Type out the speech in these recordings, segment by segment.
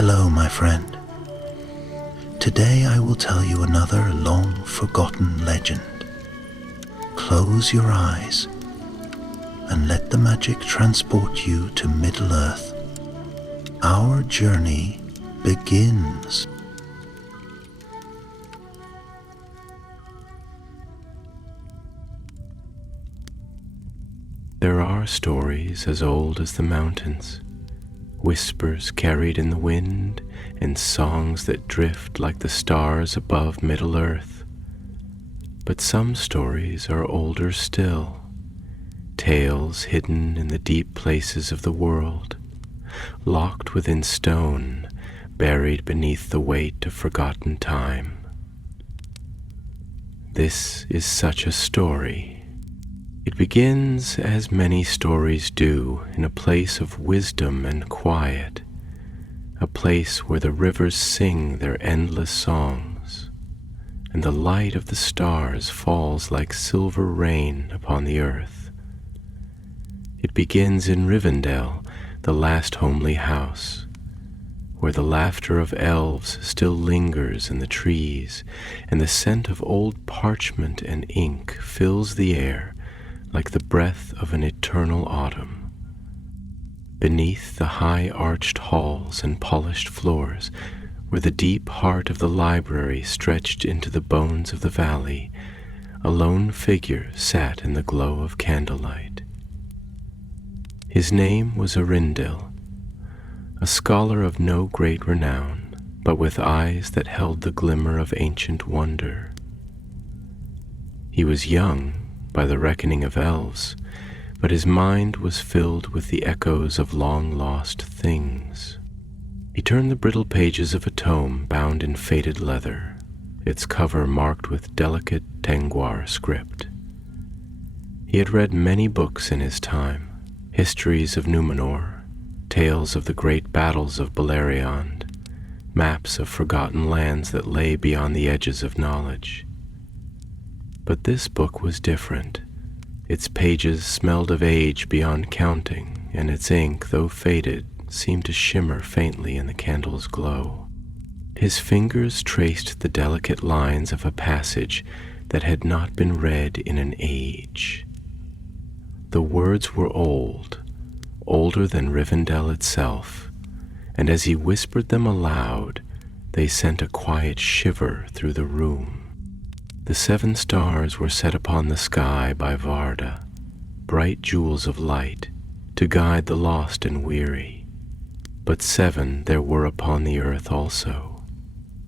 Hello, my friend. Today I will tell you another long-forgotten legend. Close your eyes and let the magic transport you to Middle-earth. Our journey begins. There are stories as old as the mountains, whispers carried in the wind, and songs that drift like the stars above Middle-earth. But some stories are older still, tales hidden in the deep places of the world, locked within stone, buried beneath the weight of forgotten time. This is such a story. It begins, as many stories do, in a place of wisdom and quiet, a place where the rivers sing their endless songs, and the light of the stars falls like silver rain upon the earth. It begins in Rivendell, the last homely house, where the laughter of elves still lingers in the trees, and the scent of old parchment and ink fills the air like the breath of an eternal autumn. Beneath the high arched halls and polished floors, where the deep heart of the library stretched into the bones of the valley, a lone figure sat in the glow of candlelight. His name was Arindil, a scholar of no great renown, but with eyes that held the glimmer of ancient wonder. He was young, by the reckoning of elves, but his mind was filled with the echoes of long-lost things. He turned the brittle pages of a tome bound in faded leather, its cover marked with delicate Tengwar script. He had read many books in his time, histories of Númenor, tales of the great battles of Beleriand, maps of forgotten lands that lay beyond the edges of knowledge. But this book was different. Its pages smelled of age beyond counting, and its ink, though faded, seemed to shimmer faintly in the candle's glow. His fingers traced the delicate lines of a passage that had not been read in an age. The words were old, older than Rivendell itself, and as he whispered them aloud, they sent a quiet shiver through the room. The 7 stars were set upon the sky by Varda, bright jewels of light, to guide the lost and weary. But 7 there were upon the earth also,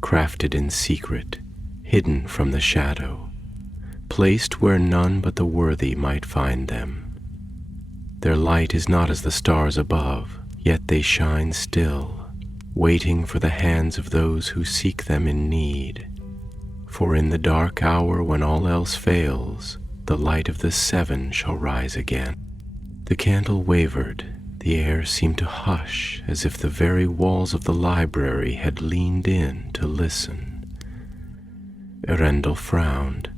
crafted in secret, hidden from the shadow, placed where none but the worthy might find them. Their light is not as the stars above, yet they shine still, waiting for the hands of those who seek them in need. For in the dark hour when all else fails, the light of the 7 shall rise again. The candle wavered, the air seemed to hush, as if the very walls of the library had leaned in to listen. Arindil frowned.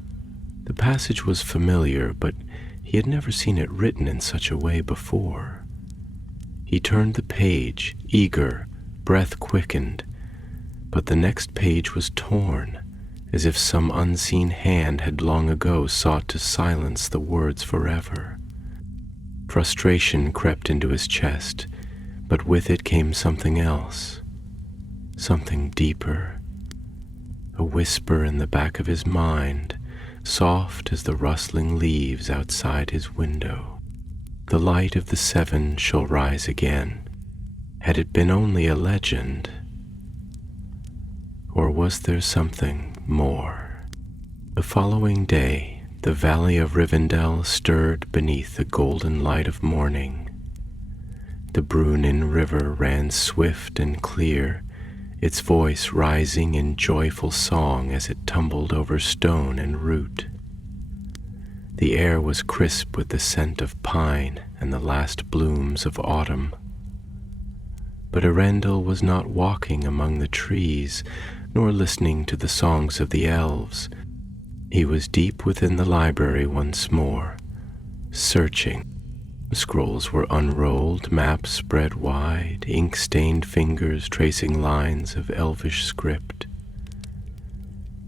The passage was familiar, but he had never seen it written in such a way before. He turned the page, eager, breath quickened, but the next page was torn, as if some unseen hand had long ago sought to silence the words forever. Frustration crept into his chest, but with it came something else, something deeper, a whisper in the back of his mind, soft as the rustling leaves outside his window. The light of the 7 shall rise again. Had it been only a legend? Or was there something more? The following day, the valley of Rivendell stirred beneath the golden light of morning. The Brunin River ran swift and clear, its voice rising in joyful song as it tumbled over stone and root. The air was crisp with the scent of pine and the last blooms of autumn. But Arindil was not walking among the trees, nor listening to the songs of the elves. He was deep within the library once more, searching, Scrolls were unrolled, maps spread wide, ink-stained fingers tracing lines of elvish script.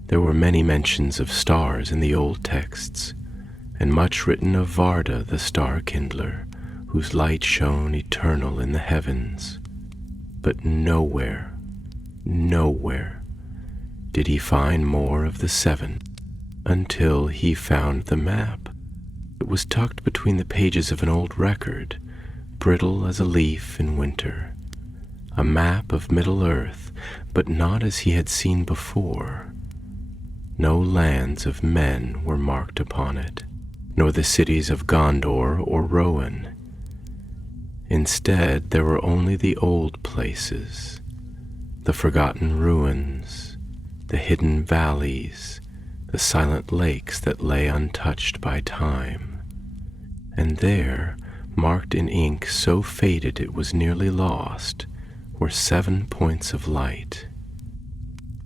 There were many mentions of stars in the old texts, and much written of Varda the star-kindler, whose light shone eternal in the heavens. But nowhere did he find more of the seven, until he found the map. It was tucked between the pages of an old record, brittle as a leaf in winter. A map of Middle-earth, but not as he had seen before. No lands of men were marked upon it, nor the cities of Gondor or Rohan. Instead, there were only the old places, the forgotten ruins, the hidden valleys, the silent lakes that lay untouched by time. And there, marked in ink so faded it was nearly lost, were 7 points of light.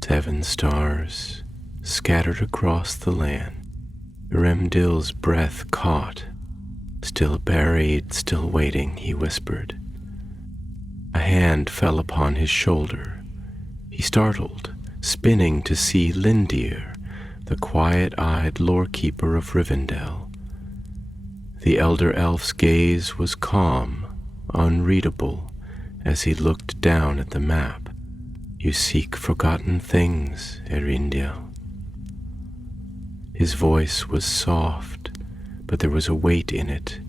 7 stars scattered across the land. Eärendil's breath caught. Still buried, still waiting, he whispered. A hand fell upon his shoulder. He startled, spinning to see Lindir, the quiet-eyed lorekeeper of Rivendell. The elder elf's gaze was calm, unreadable, as he looked down at the map. You seek forgotten things, Eärendil. His voice was soft, but there was a weight in it,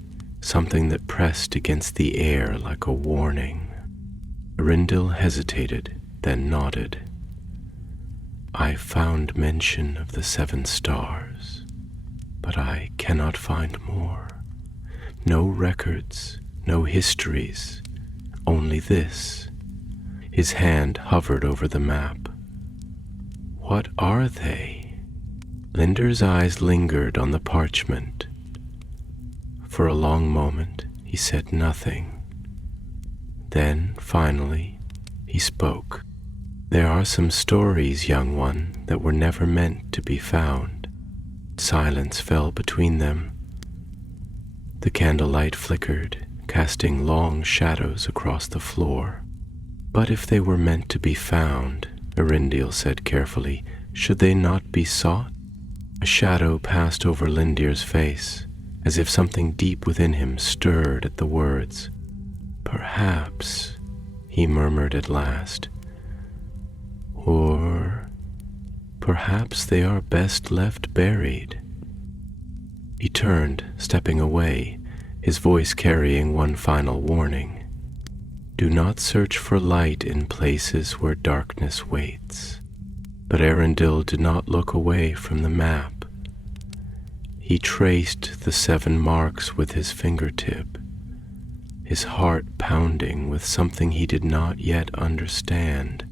something that pressed against the air like a warning. Eärendil hesitated, then nodded. I found mention of the 7 stars, but I cannot find more. No records, no histories, only this. His hand hovered over the map. What are they? Lindir's eyes lingered on the parchment. For a long moment, he said nothing. Then, finally, he spoke. There are some stories, young one, that were never meant to be found. Silence fell between them. The candlelight flickered, casting long shadows across the floor. But if they were meant to be found, Eärendil said carefully, should they not be sought? A shadow passed over Lindir's face, as if something deep within him stirred at the words. Perhaps, he murmured at last. Or perhaps they are best left buried. He turned, stepping away, his voice carrying one final warning. Do not search for light in places where darkness waits. But Eärendil did not look away from the map. He traced the 7 marks with his fingertip, his heart pounding with something he did not yet understand.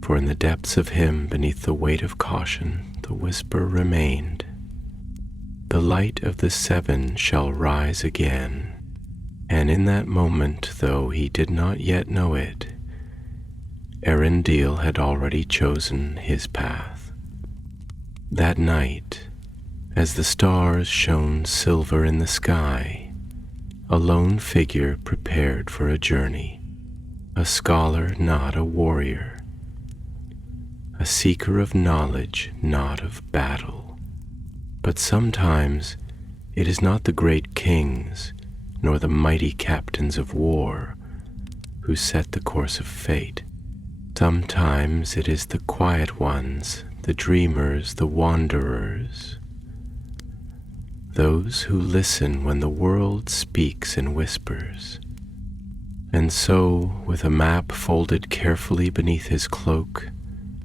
For in the depths of him, beneath the weight of caution, the whisper remained. The light of the 7 shall rise again. And in that moment, though he did not yet know it, Eärendil had already chosen his path. That night, as the stars shone silver in the sky, a lone figure prepared for a journey, a scholar, not a warrior, a seeker of knowledge, not of battle. But sometimes it is not the great kings, nor the mighty captains of war who set the course of fate. Sometimes it is the quiet ones, the dreamers, the wanderers, those who listen when the world speaks in whispers. And so, with a map folded carefully beneath his cloak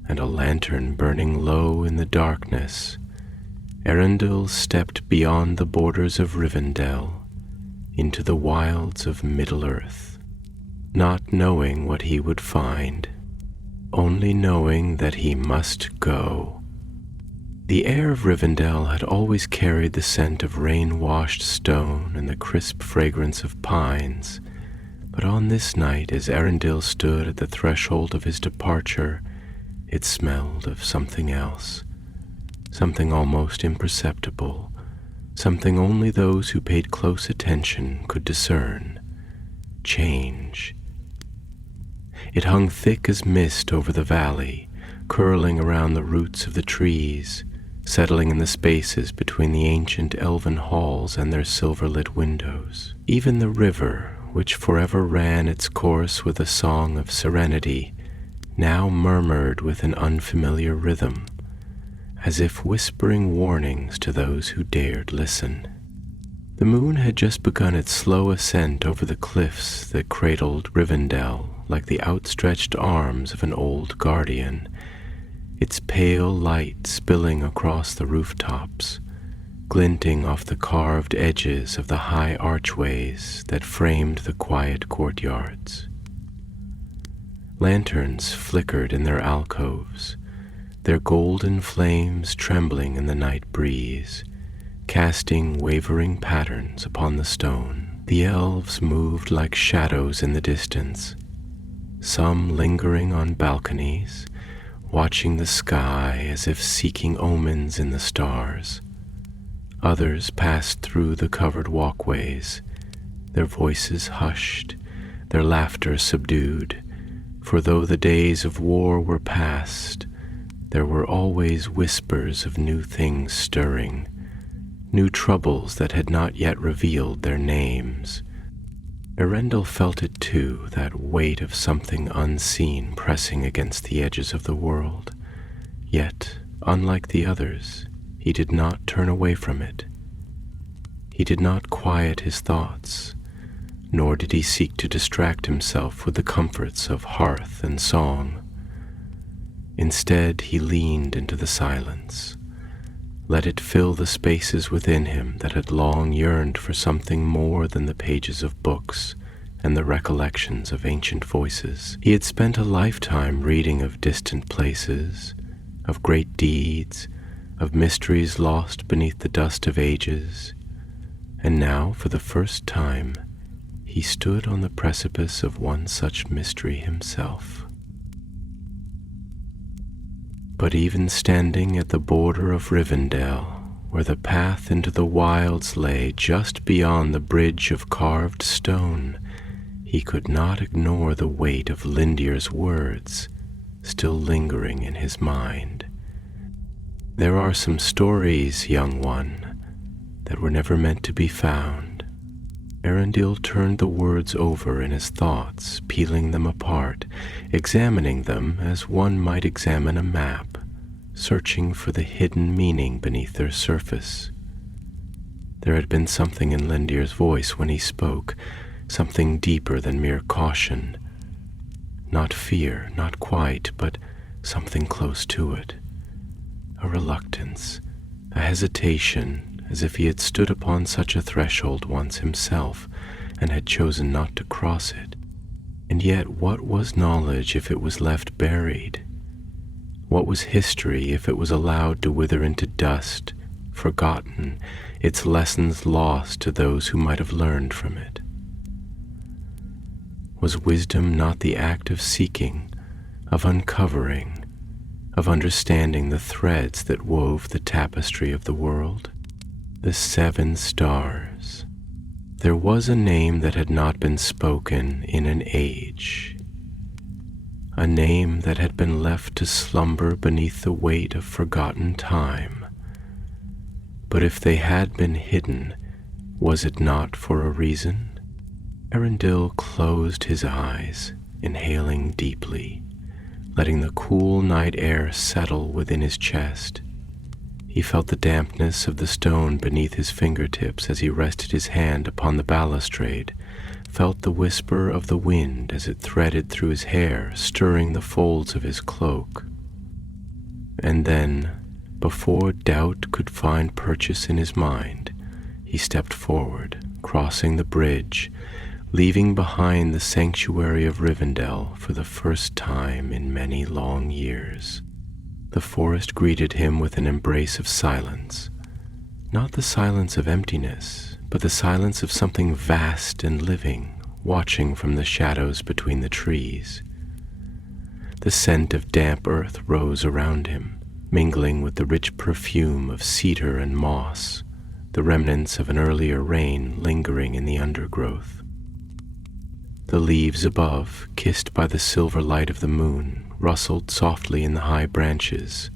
and a lantern burning low in the darkness, Eärendil stepped beyond the borders of Rivendell into the wilds of Middle-earth, not knowing what he would find, only knowing that he must go. The air of Rivendell had always carried the scent of rain-washed stone and the crisp fragrance of pines, but on this night, as Eärendil stood at the threshold of his departure, it smelled of something else, something almost imperceptible, something only those who paid close attention could discern: change. It hung thick as mist over the valley, curling around the roots of the trees, settling in the spaces between the ancient elven halls and their silver-lit windows. Even the river, which forever ran its course with a song of serenity, now murmured with an unfamiliar rhythm, as if whispering warnings to those who dared listen. The moon had just begun its slow ascent over the cliffs that cradled Rivendell like the outstretched arms of an old guardian, its pale light spilling across the rooftops, glinting off the carved edges of the high archways that framed the quiet courtyards. Lanterns flickered in their alcoves, their golden flames trembling in the night breeze, casting wavering patterns upon the stone. The elves moved like shadows in the distance, some lingering on balconies, watching the sky as if seeking omens in the stars. Others passed through the covered walkways, their voices hushed, their laughter subdued, for though the days of war were past, there were always whispers of new things stirring, new troubles that had not yet revealed their names. Eärendil felt it too, that weight of something unseen pressing against the edges of the world. Yet, unlike the others, he did not turn away from it. He did not quiet his thoughts, nor did he seek to distract himself with the comforts of hearth and song. Instead, he leaned into the silence, let it fill the spaces within him that had long yearned for something more than the pages of books and the recollections of ancient voices. He had spent a lifetime reading of distant places, of great deeds, of mysteries lost beneath the dust of ages, and now, for the first time, he stood on the precipice of one such mystery himself. But even standing at the border of Rivendell, where the path into the wilds lay just beyond the bridge of carved stone, he could not ignore the weight of Lindir's words still lingering in his mind. There are some stories, young one, that were never meant to be found. Eärendil turned the words over in his thoughts, peeling them apart, examining them as one might examine a map, searching for the hidden meaning beneath their surface. There had been something in Lindir's voice when he spoke, something deeper than mere caution. Not fear, not quite, but something close to it. A reluctance, a hesitation, as if he had stood upon such a threshold once himself and had chosen not to cross it. And yet, what was knowledge if it was left buried? What was history if it was allowed to wither into dust, forgotten, its lessons lost to those who might have learned from it? Was wisdom not the act of seeking, of uncovering, of understanding the threads that wove the tapestry of the world? The 7 stars. There was a name that had not been spoken in an age, a name that had been left to slumber beneath the weight of forgotten time. But if they had been hidden, was it not for a reason? Eärendil closed his eyes, inhaling deeply, letting the cool night air settle within his chest. He felt the dampness of the stone beneath his fingertips as he rested his hand upon the balustrade, felt the whisper of the wind as it threaded through his hair, stirring the folds of his cloak. And then, before doubt could find purchase in his mind, he stepped forward, crossing the bridge, leaving behind the sanctuary of Rivendell for the first time in many long years. The forest greeted him with an embrace of silence, not the silence of emptiness, but the silence of something vast and living, watching from the shadows between the trees. The scent of damp earth rose around him, mingling with the rich perfume of cedar and moss, the remnants of an earlier rain lingering in the undergrowth. The leaves above, kissed by the silver light of the moon, rustled softly in the high branches,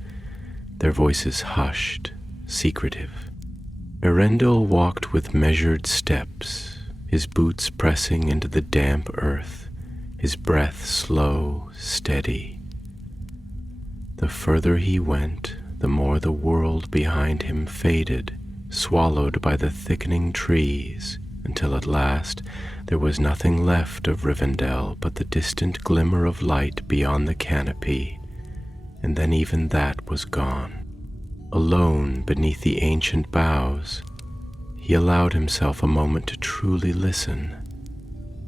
their voices hushed, secretive. Erendil walked with measured steps, his boots pressing into the damp earth, his breath slow, steady. The further he went, the more the world behind him faded, swallowed by the thickening trees, until at last there was nothing left of Rivendell but the distant glimmer of light beyond the canopy, and then even that was gone. Alone beneath the ancient boughs, he allowed himself a moment to truly listen.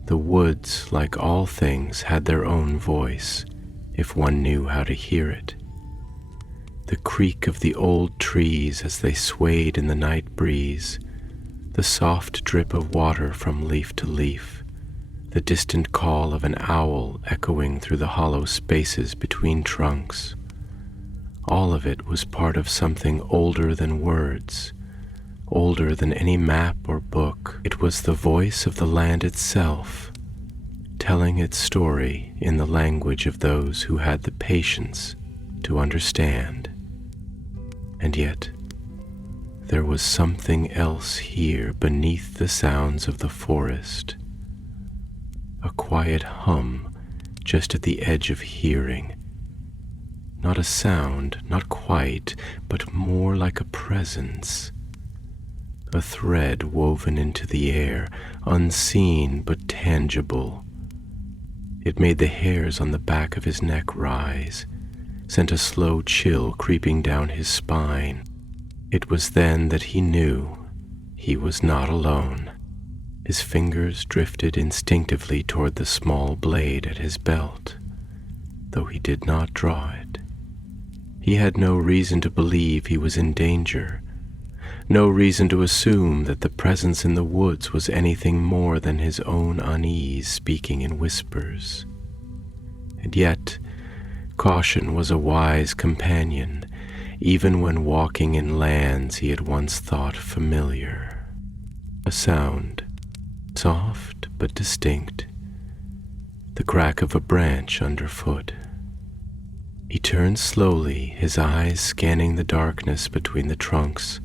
The woods, like all things, had their own voice, if one knew how to hear it. The creak of the old trees as they swayed in the night breeze, the soft drip of water from leaf to leaf, the distant call of an owl echoing through the hollow spaces between trunks. All of it was part of something older than words, older than any map or book. It was the voice of the land itself, telling its story in the language of those who had the patience to understand. And yet, there was something else here beneath the sounds of the forest, a quiet hum just at the edge of hearing. Not a sound, not quite, but more like a presence. A thread woven into the air, unseen but tangible. It made the hairs on the back of his neck rise, sent a slow chill creeping down his spine. It was then that he knew he was not alone. His fingers drifted instinctively toward the small blade at his belt, though he did not draw it. He had no reason to believe he was in danger, no reason to assume that the presence in the woods was anything more than his own unease speaking in whispers. And yet, caution was a wise companion, even when walking in lands he had once thought familiar. A sound, soft but distinct, the crack of a branch underfoot. He turned slowly, his eyes scanning the darkness between the trunks,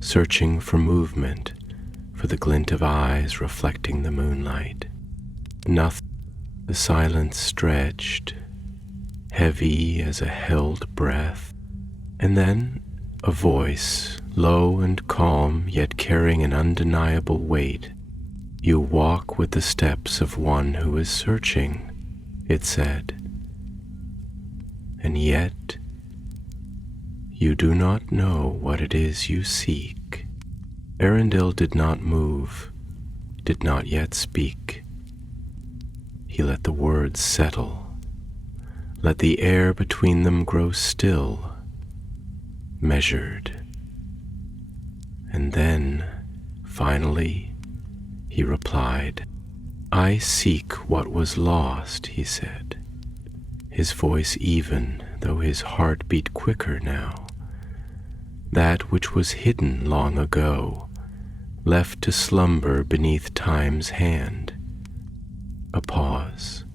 searching for movement, for the glint of eyes reflecting the moonlight. Nothing. The silence stretched, heavy as a held breath, and then a voice, low and calm, yet carrying an undeniable weight. "You walk with the steps of one who is searching," it said. "And yet, you do not know what it is you seek." Erendil did not move, did not yet speak. He let the words settle, let the air between them grow still, measured. And then, finally, he replied. "I seek what was lost," he said, his voice even, though his heart beat quicker now. "That which was hidden long ago, left to slumber beneath time's hand." A pause,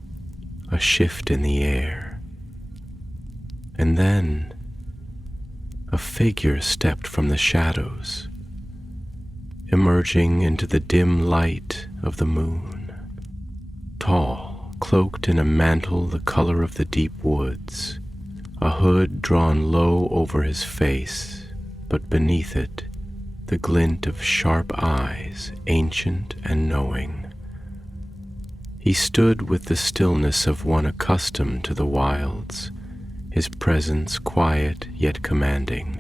a shift in the air, and then a figure stepped from the shadows, emerging into the dim light of the moon. Tall, cloaked in a mantle the color of the deep woods, a hood drawn low over his face, but beneath it, the glint of sharp eyes, ancient and knowing. He stood with the stillness of one accustomed to the wilds, his presence quiet yet commanding,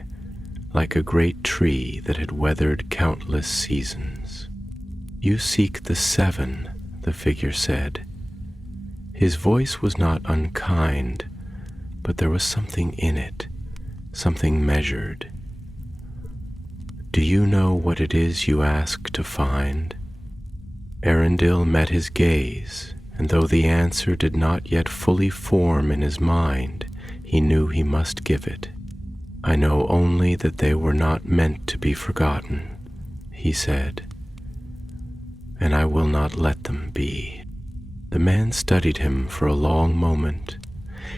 like a great tree that had weathered countless seasons. "You seek the seven," the figure said. His voice was not unkind, but there was something in it, something measured. "Do you know what it is you ask to find?" Erendil met his gaze, and though the answer did not yet fully form in his mind, he knew he must give it. "I know only that they were not meant to be forgotten," he said, "and I will not let them be." The man studied him for a long moment,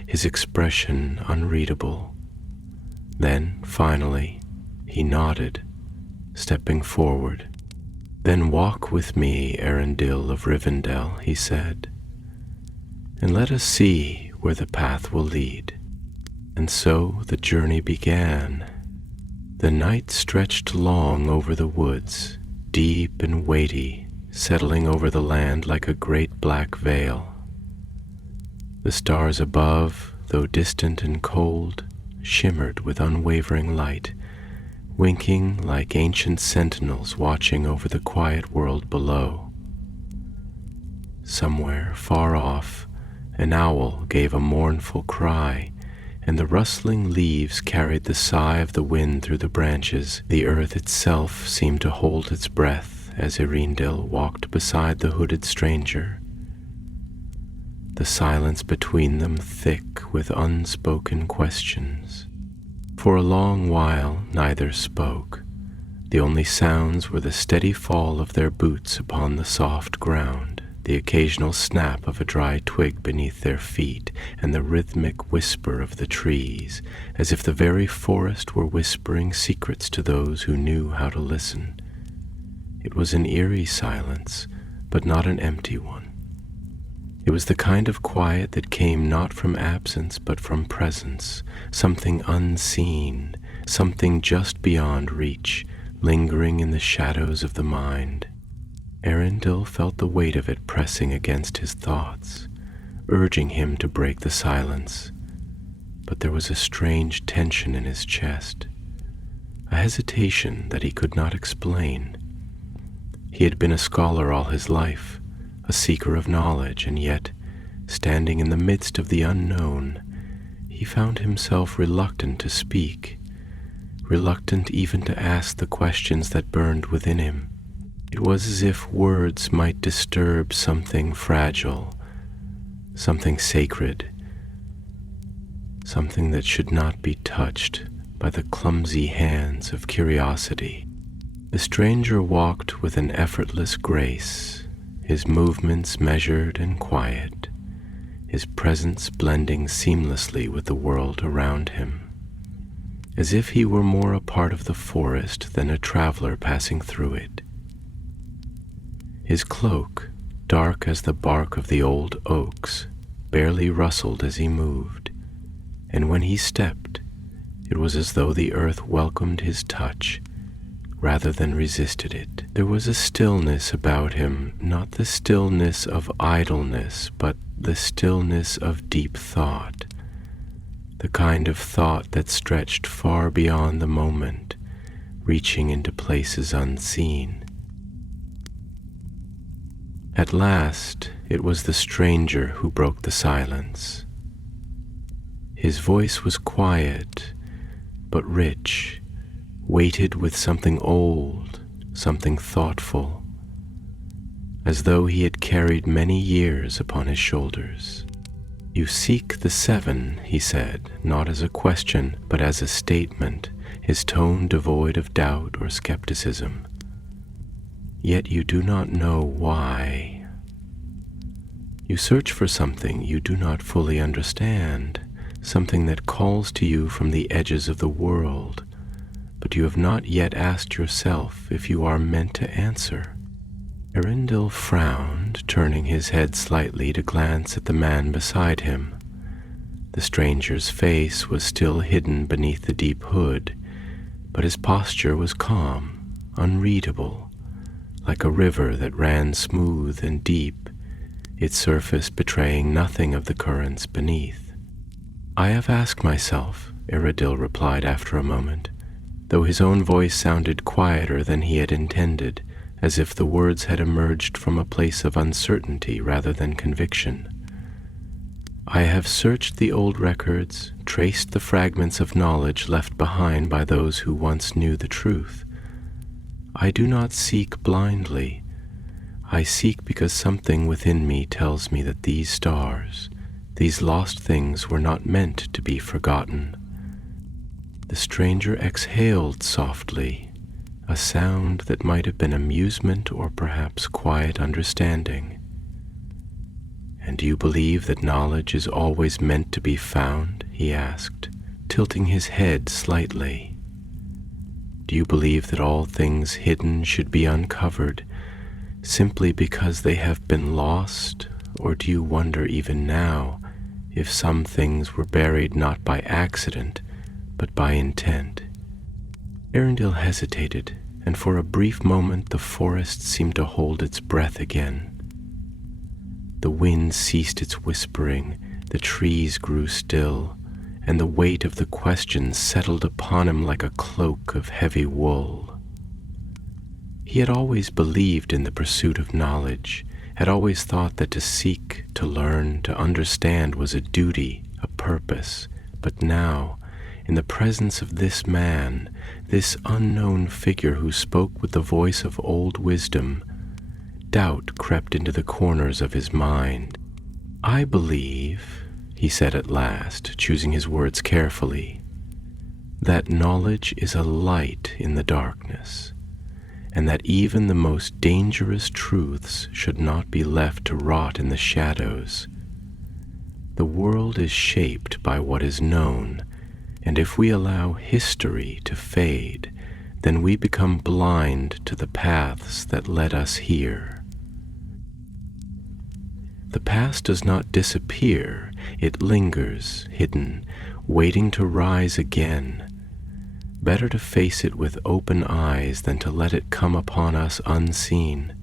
his expression unreadable. Then, finally, he nodded, stepping forward. "Then walk with me, Arundel of Rivendell," he said, "and let us see where the path will lead." And so the journey began. The night stretched long over the woods, deep and weighty, settling over the land like a great black veil. The stars above, though distant and cold, shimmered with unwavering light, winking like ancient sentinels watching over the quiet world below. Somewhere far off, an owl gave a mournful cry, and the rustling leaves carried the sigh of the wind through the branches. The earth itself seemed to hold its breath as Arundel walked beside the hooded stranger, the silence between them thick with unspoken questions. For a long while neither spoke. The only sounds were the steady fall of their boots upon the soft ground, the occasional snap of a dry twig beneath their feet, and the rhythmic whisper of the trees, as if the very forest were whispering secrets to those who knew how to listen. It was an eerie silence, but not an empty one. It was the kind of quiet that came not from absence but from presence, something unseen, something just beyond reach, lingering in the shadows of the mind. Arundel felt the weight of it pressing against his thoughts, urging him to break the silence. But there was a strange tension in his chest, a hesitation that he could not explain. He had been a scholar all his life, a seeker of knowledge, and yet, standing in the midst of the unknown, he found himself reluctant to speak, reluctant even to ask the questions that burned within him. It was as if words might disturb something fragile, something sacred, something that should not be touched by the clumsy hands of curiosity. The stranger walked with an effortless grace, his movements measured and quiet, his presence blending seamlessly with the world around him, as if he were more a part of the forest than a traveler passing through it. His cloak, dark as the bark of the old oaks, barely rustled as he moved, and when he stepped, it was as though the earth welcomed his touch rather than resisted it. There was a stillness about him, not the stillness of idleness, but the stillness of deep thought, the kind of thought that stretched far beyond the moment, reaching into places unseen. At last, it was the stranger who broke the silence. His voice was quiet, but rich, weighted with something old, something thoughtful, as though he had carried many years upon his shoulders. "You seek the seven," he said, not as a question, but as a statement, his tone devoid of doubt or skepticism. "Yet you do not know why. You search for something you do not fully understand, something that calls to you from the edges of the world, but you have not yet asked yourself if you are meant to answer." Arundel frowned, turning his head slightly to glance at the man beside him. The stranger's face was still hidden beneath the deep hood, but his posture was calm, unreadable, like a river that ran smooth and deep, its surface betraying nothing of the currents beneath. "I have asked myself," Arundel replied after a moment, though his own voice sounded quieter than he had intended, as if the words had emerged from a place of uncertainty rather than conviction. "I have searched the old records, traced the fragments of knowledge left behind by those who once knew the truth. I do not seek blindly. I seek because something within me tells me that these stars, these lost things, were not meant to be forgotten." The stranger exhaled softly, a sound that might have been amusement or perhaps quiet understanding. "And do you believe that knowledge is always meant to be found?" he asked, tilting his head slightly. "Do you believe that all things hidden should be uncovered simply because they have been lost? Or do you wonder even now if some things were buried not by accident, but by intent?" Arundel hesitated, and for a brief moment the forest seemed to hold its breath again. The wind ceased its whispering, the trees grew still, and the weight of the question settled upon him like a cloak of heavy wool. He had always believed in the pursuit of knowledge, had always thought that to seek, to learn, to understand was a duty, a purpose. But now, in the presence of this man, this unknown figure who spoke with the voice of old wisdom, doubt crept into the corners of his mind. "I believe," he said at last, choosing his words carefully, "that knowledge is a light in the darkness, and that even the most dangerous truths should not be left to rot in the shadows. The world is shaped by what is known, and if we allow history to fade, then we become blind to the paths that led us here. The past does not disappear, it lingers, hidden, waiting to rise again. Better to face it with open eyes than to let it come upon us unseen."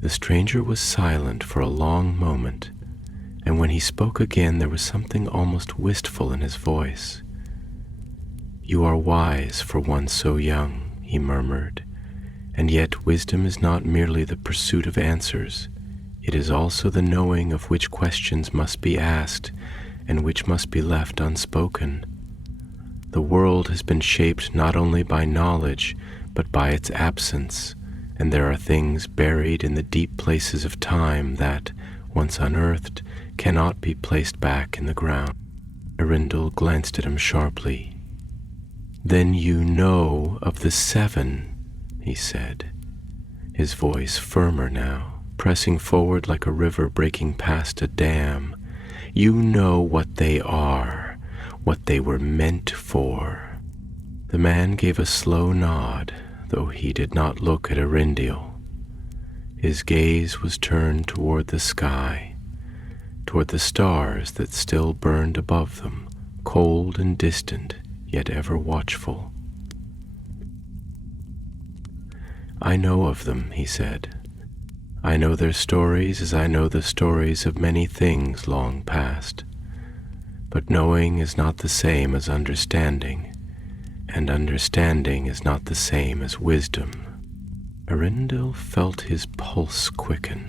The stranger was silent for a long moment, and when he spoke again there was something almost wistful in his voice. "You are wise for one so young," he murmured, "and yet wisdom is not merely the pursuit of answers. It is also the knowing of which questions must be asked and which must be left unspoken. The world has been shaped not only by knowledge, but by its absence, and there are things buried in the deep places of time that, once unearthed, cannot be placed back in the ground." Arundel glanced at him sharply. "Then you know of the 7, he said, his voice firmer now, pressing forward like a river breaking past a dam. "You know what they are, what they were meant for." The man gave a slow nod, though he did not look at Arundel. His gaze was turned toward the sky, toward the stars that still burned above them, cold and distant, yet ever watchful. "I know of them," he said. "I know their stories as I know the stories of many things long past. But knowing is not the same as understanding, and understanding is not the same as wisdom." Arundel felt his pulse quicken.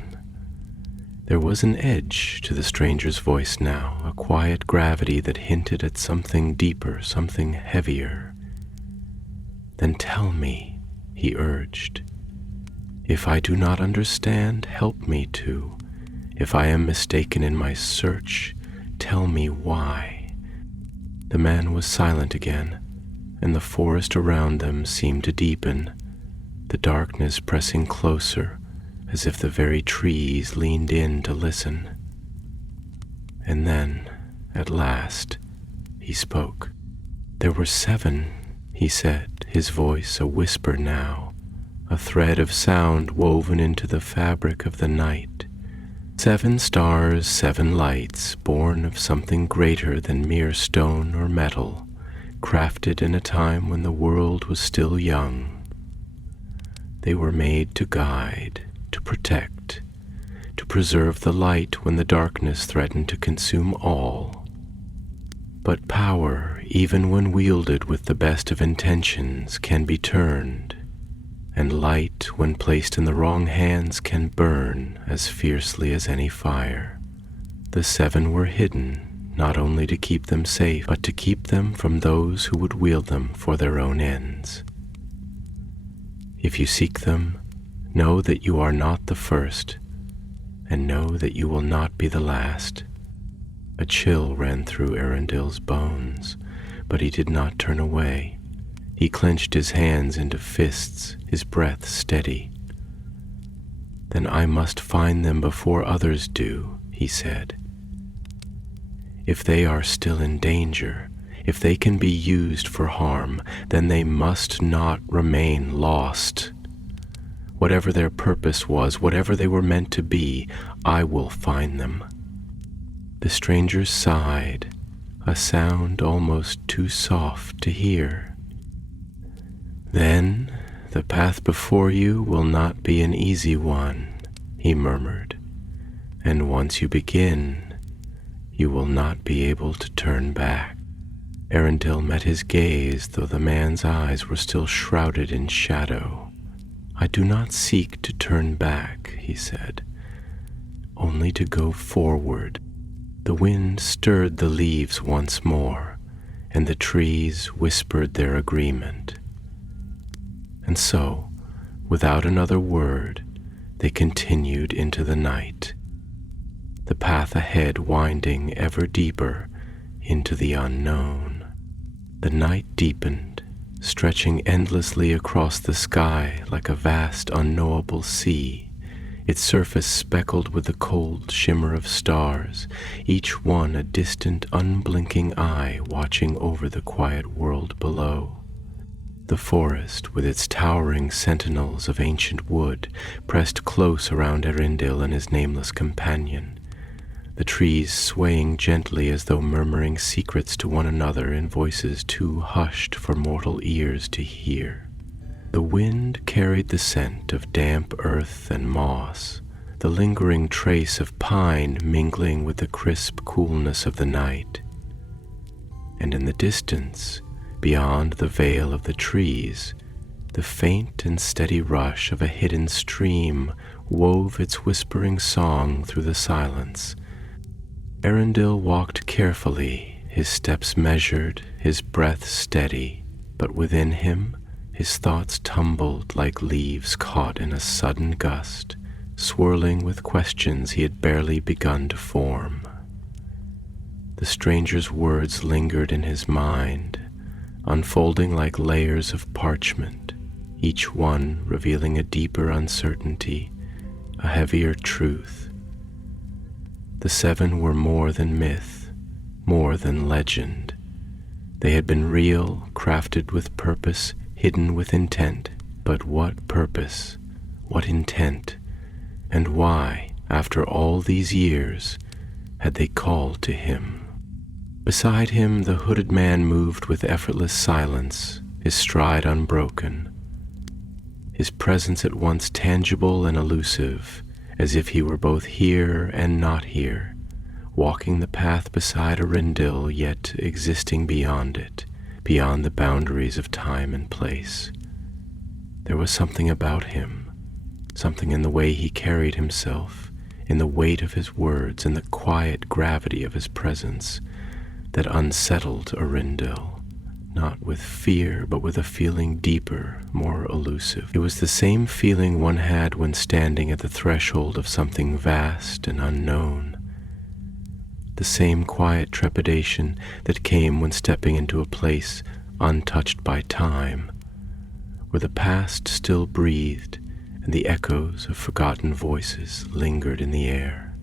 There was an edge to the stranger's voice now, a quiet gravity that hinted at something deeper, something heavier. "Then tell me," he urged. "If I do not understand, help me to. If I am mistaken in my search, tell me why." The man was silent again, and the forest around them seemed to deepen, the darkness pressing closer, as if the very trees leaned in to listen. And then, at last, he spoke. "There were 7, he said, his voice a whisper now, a thread of sound woven into the fabric of the night. 7 stars, 7 lights, born of something greater than mere stone or metal, crafted in a time when the world was still young. They were made to guide, to protect, to preserve the light when the darkness threatened to consume all. But power, even when wielded with the best of intentions, can be turned, and light, when placed in the wrong hands, can burn as fiercely as any fire. The 7 were hidden, not only to keep them safe, but to keep them from those who would wield them for their own ends. If you seek them, know that you are not the first, and know that you will not be the last." A chill ran through Arundel's bones, but he did not turn away. He clenched his hands into fists, his breath steady. "Then I must find them before others do," he said. "If they are still in danger, if they can be used for harm, then they must not remain lost. Whatever their purpose was, whatever they were meant to be, I will find them." The stranger sighed, a sound almost too soft to hear. "Then the path before you will not be an easy one," he murmured, "and once you begin, you will not be able to turn back." Arundel met his gaze, though the man's eyes were still shrouded in shadow. "I do not seek to turn back," he said, "only to go forward." The wind stirred the leaves once more, and the trees whispered their agreement. And so, without another word, they continued into the night, the path ahead winding ever deeper into the unknown. The night deepened, stretching endlessly across the sky like a vast unknowable sea, its surface speckled with the cold shimmer of stars, each one a distant, unblinking eye watching over the quiet world below. The forest, with its towering sentinels of ancient wood, pressed close around Arundel and his nameless companion, the trees swaying gently as though murmuring secrets to one another in voices too hushed for mortal ears to hear. The wind carried the scent of damp earth and moss, the lingering trace of pine mingling with the crisp coolness of the night. And in the distance, beyond the veil of the trees, the faint and steady rush of a hidden stream wove its whispering song through the silence. Arundel walked carefully, his steps measured, his breath steady, but within him his thoughts tumbled like leaves caught in a sudden gust, swirling with questions he had barely begun to form. The stranger's words lingered in his mind, unfolding like layers of parchment, each one revealing a deeper uncertainty, a heavier truth. The seven were more than myth, more than legend. They had been real, crafted with purpose, hidden with intent. But what purpose, what intent, and why, after all these years, had they called to him? Beside him, the hooded man moved with effortless silence, his stride unbroken, his presence at once tangible and elusive, as if he were both here and not here, walking the path beside Arundel, yet existing beyond it, beyond the boundaries of time and place. There was something about him, something in the way he carried himself, in the weight of his words, in the quiet gravity of his presence, that unsettled Arundel, not with fear, but with a feeling deeper, more elusive. It was the same feeling one had when standing at the threshold of something vast and unknown, the same quiet trepidation that came when stepping into a place untouched by time, where the past still breathed and the echoes of forgotten voices lingered in the air.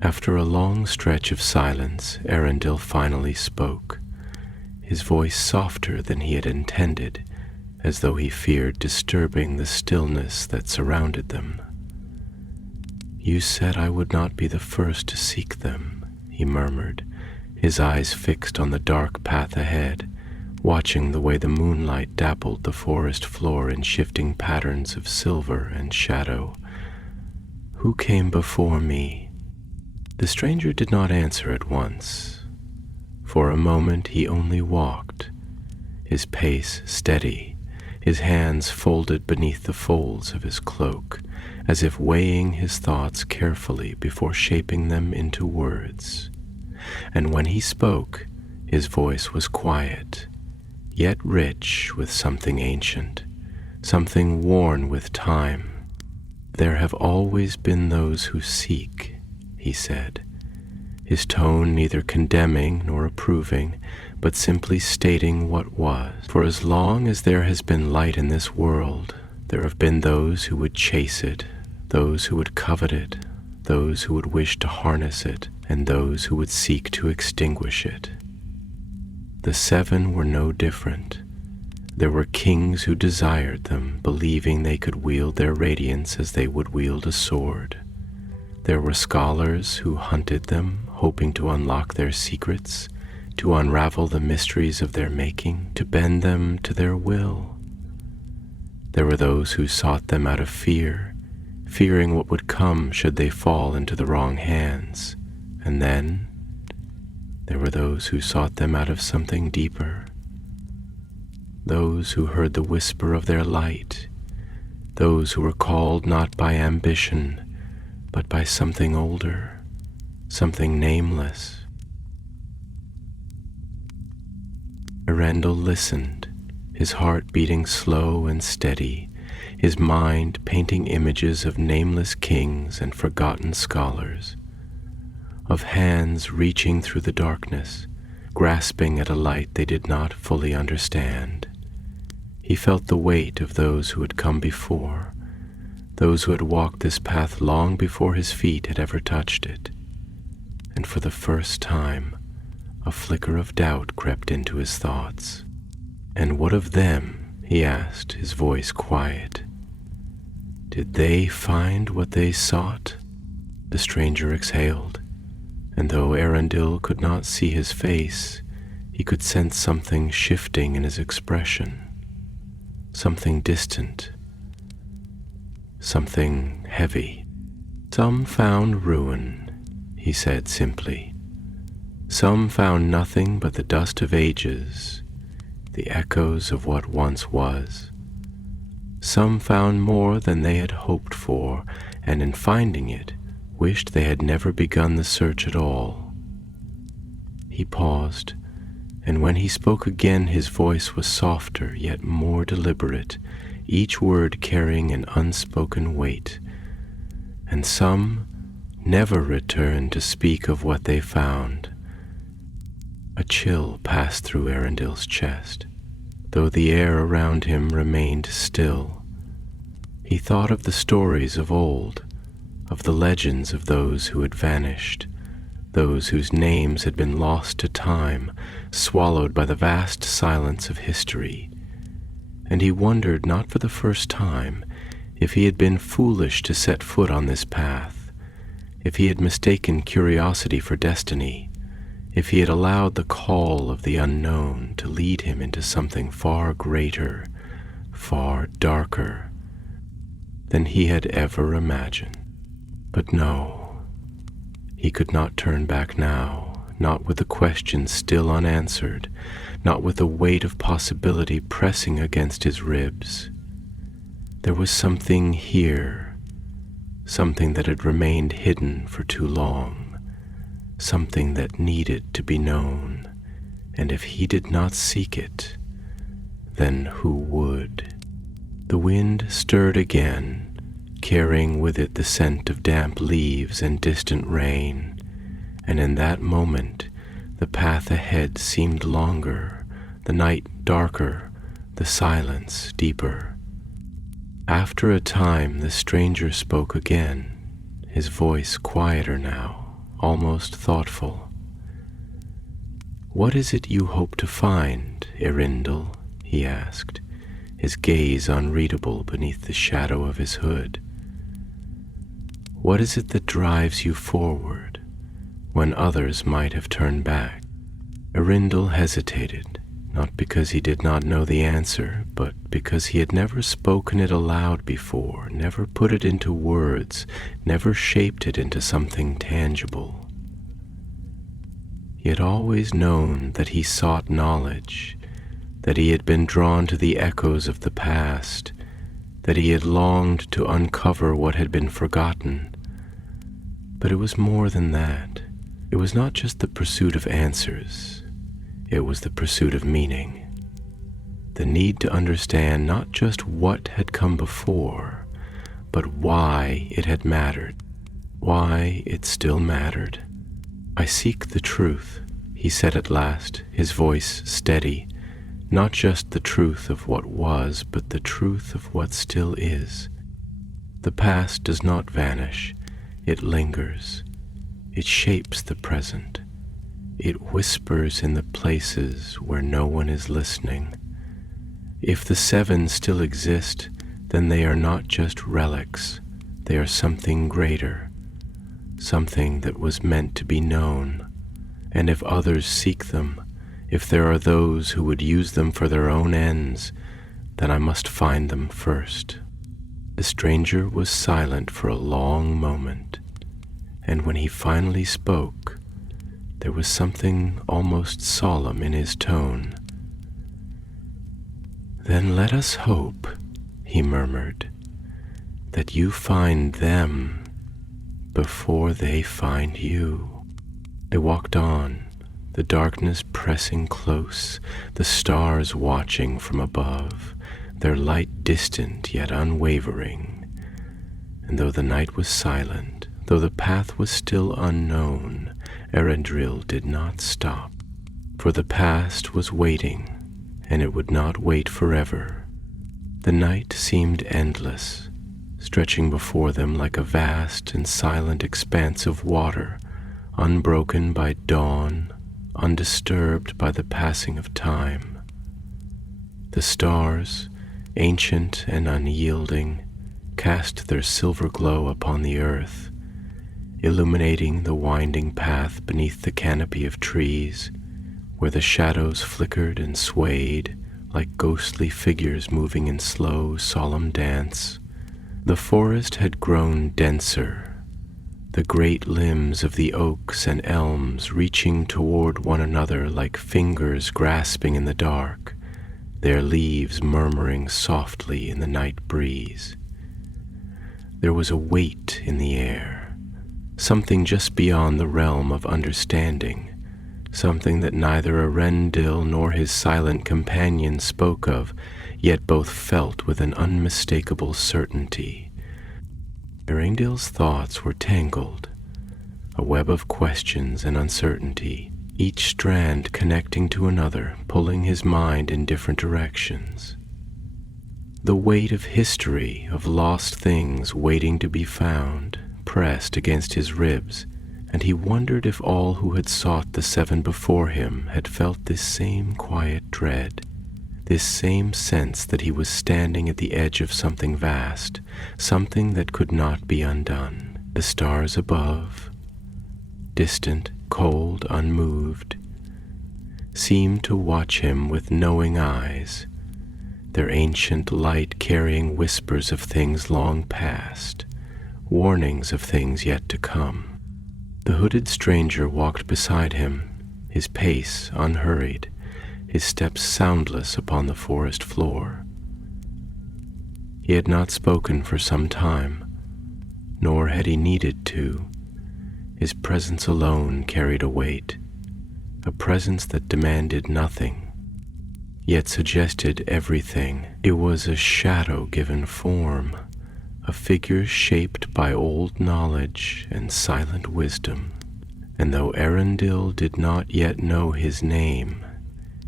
After a long stretch of silence, Arundel finally spoke, his voice softer than he had intended, as though he feared disturbing the stillness that surrounded them. "You said I would not be the first to seek them," he murmured, his eyes fixed on the dark path ahead, watching the way the moonlight dappled the forest floor in shifting patterns of silver and shadow. "Who came before me?" The stranger did not answer at once. For a moment he only walked, his pace steady, his hands folded beneath the folds of his cloak, as if weighing his thoughts carefully before shaping them into words. And when he spoke, his voice was quiet, yet rich with something ancient, something worn with time. "There have always been those who seek," he said, his tone neither condemning nor approving, but simply stating what was. For as long as there has been light in this world, there have been those who would chase it, those who would covet it, those who would wish to harness it, and those who would seek to extinguish it. The seven were no different. There were kings who desired them, believing they could wield their radiance as they would wield a sword. There were scholars who hunted them, hoping to unlock their secrets, to unravel the mysteries of their making, to bend them to their will. There were those who sought them out of fear, fearing what would come should they fall into the wrong hands. And then there were those who sought them out of something deeper, those who heard the whisper of their light, those who were called not by ambition, but by something older, something nameless. Arundel listened, his heart beating slow and steady, his mind painting images of nameless kings and forgotten scholars, of hands reaching through the darkness, grasping at a light they did not fully understand. He felt the weight of those who had come before, those who had walked this path long before his feet had ever touched it. And for the first time, a flicker of doubt crept into his thoughts. "And what of them?" he asked, his voice quiet. "Did they find what they sought?" The stranger exhaled, and though Arundel could not see his face, he could sense something shifting in his expression, something distant, something heavy. "Some found ruin," he said simply. "Some found nothing but the dust of ages, the echoes of what once was. Some found more than they had hoped for, and in finding it, wished they had never begun the search at all." He paused, and when he spoke again his voice was softer yet more deliberate, each word carrying an unspoken weight. "And some never returned to speak of what they found." A chill passed through Arundel's chest, though the air around him remained still. He thought of the stories of old, of the legends of those who had vanished, those whose names had been lost to time, swallowed by the vast silence of history. And he wondered, not for the first time, if he had been foolish to set foot on this path, if he had mistaken curiosity for destiny, if he had allowed the call of the unknown to lead him into something far greater, far darker than he had ever imagined. But no, he could not turn back now, not with the questions still unanswered, not with the weight of possibility pressing against his ribs. There was something here, something that had remained hidden for too long, something that needed to be known, and if he did not seek it, then who would? The wind stirred again, carrying with it the scent of damp leaves and distant rain, and in that moment the path ahead seemed longer, the night darker, the silence deeper. After a time the stranger spoke again, his voice quieter now, almost thoughtful. "What is it you hope to find, Arundel?" he asked, his gaze unreadable beneath the shadow of his hood. "What is it that drives you forward when others might have turned back?" Arundel hesitated, not because he did not know the answer, but because he had never spoken it aloud before, never put it into words, never shaped it into something tangible. He had always known that he sought knowledge, that he had been drawn to the echoes of the past, that he had longed to uncover what had been forgotten. But it was more than that. It was not just the pursuit of answers. It was the pursuit of meaning. The need to understand not just what had come before, but why it had mattered, why it still mattered. "I seek the truth," he said at last, his voice steady, "not just the truth of what was, but the truth of what still is. The past does not vanish, it lingers. It shapes the present. It whispers in the places where no one is listening. If the seven still exist, then they are not just relics, they are something greater, something that was meant to be known. And if others seek them, if there are those who would use them for their own ends, then I must find them first." The stranger was silent for a long moment, and when he finally spoke, there was something almost solemn in his tone. "Then let us hope," he murmured, "that you find them before they find you." They walked on, the darkness pressing close, the stars watching from above, their light distant yet unwavering. And though the night was silent, though the path was still unknown, Erendril did not stop, for the past was waiting, and it would not wait forever. The night seemed endless, stretching before them like a vast and silent expanse of water, unbroken by dawn, undisturbed by the passing of time. The stars, ancient and unyielding, cast their silver glow upon the earth, illuminating the winding path beneath the canopy of trees, where the shadows flickered and swayed like ghostly figures moving in slow, solemn dance. The forest had grown denser, the great limbs of the oaks and elms reaching toward one another like fingers grasping in the dark, their leaves murmuring softly in the night breeze. There was a weight in the air, something just beyond the realm of understanding, something that neither Arendil nor his silent companion spoke of, yet both felt with an unmistakable certainty. Arendil's thoughts were tangled, a web of questions and uncertainty, each strand connecting to another, pulling his mind in different directions. The weight of history, of lost things waiting to be found, pressed against his ribs, and he wondered if all who had sought the seven before him had felt this same quiet dread, this same sense that he was standing at the edge of something vast, something that could not be undone. The stars above, distant, cold, unmoved, seemed to watch him with knowing eyes, their ancient light carrying whispers of things long past, warnings of things yet to come. The hooded stranger walked beside him, his pace unhurried, his steps soundless upon the forest floor. He had not spoken for some time, nor had he needed to. His presence alone carried a weight, a presence that demanded nothing, yet suggested everything. It was a shadow given form, a figure shaped by old knowledge and silent wisdom. And though Arendil did not yet know his name,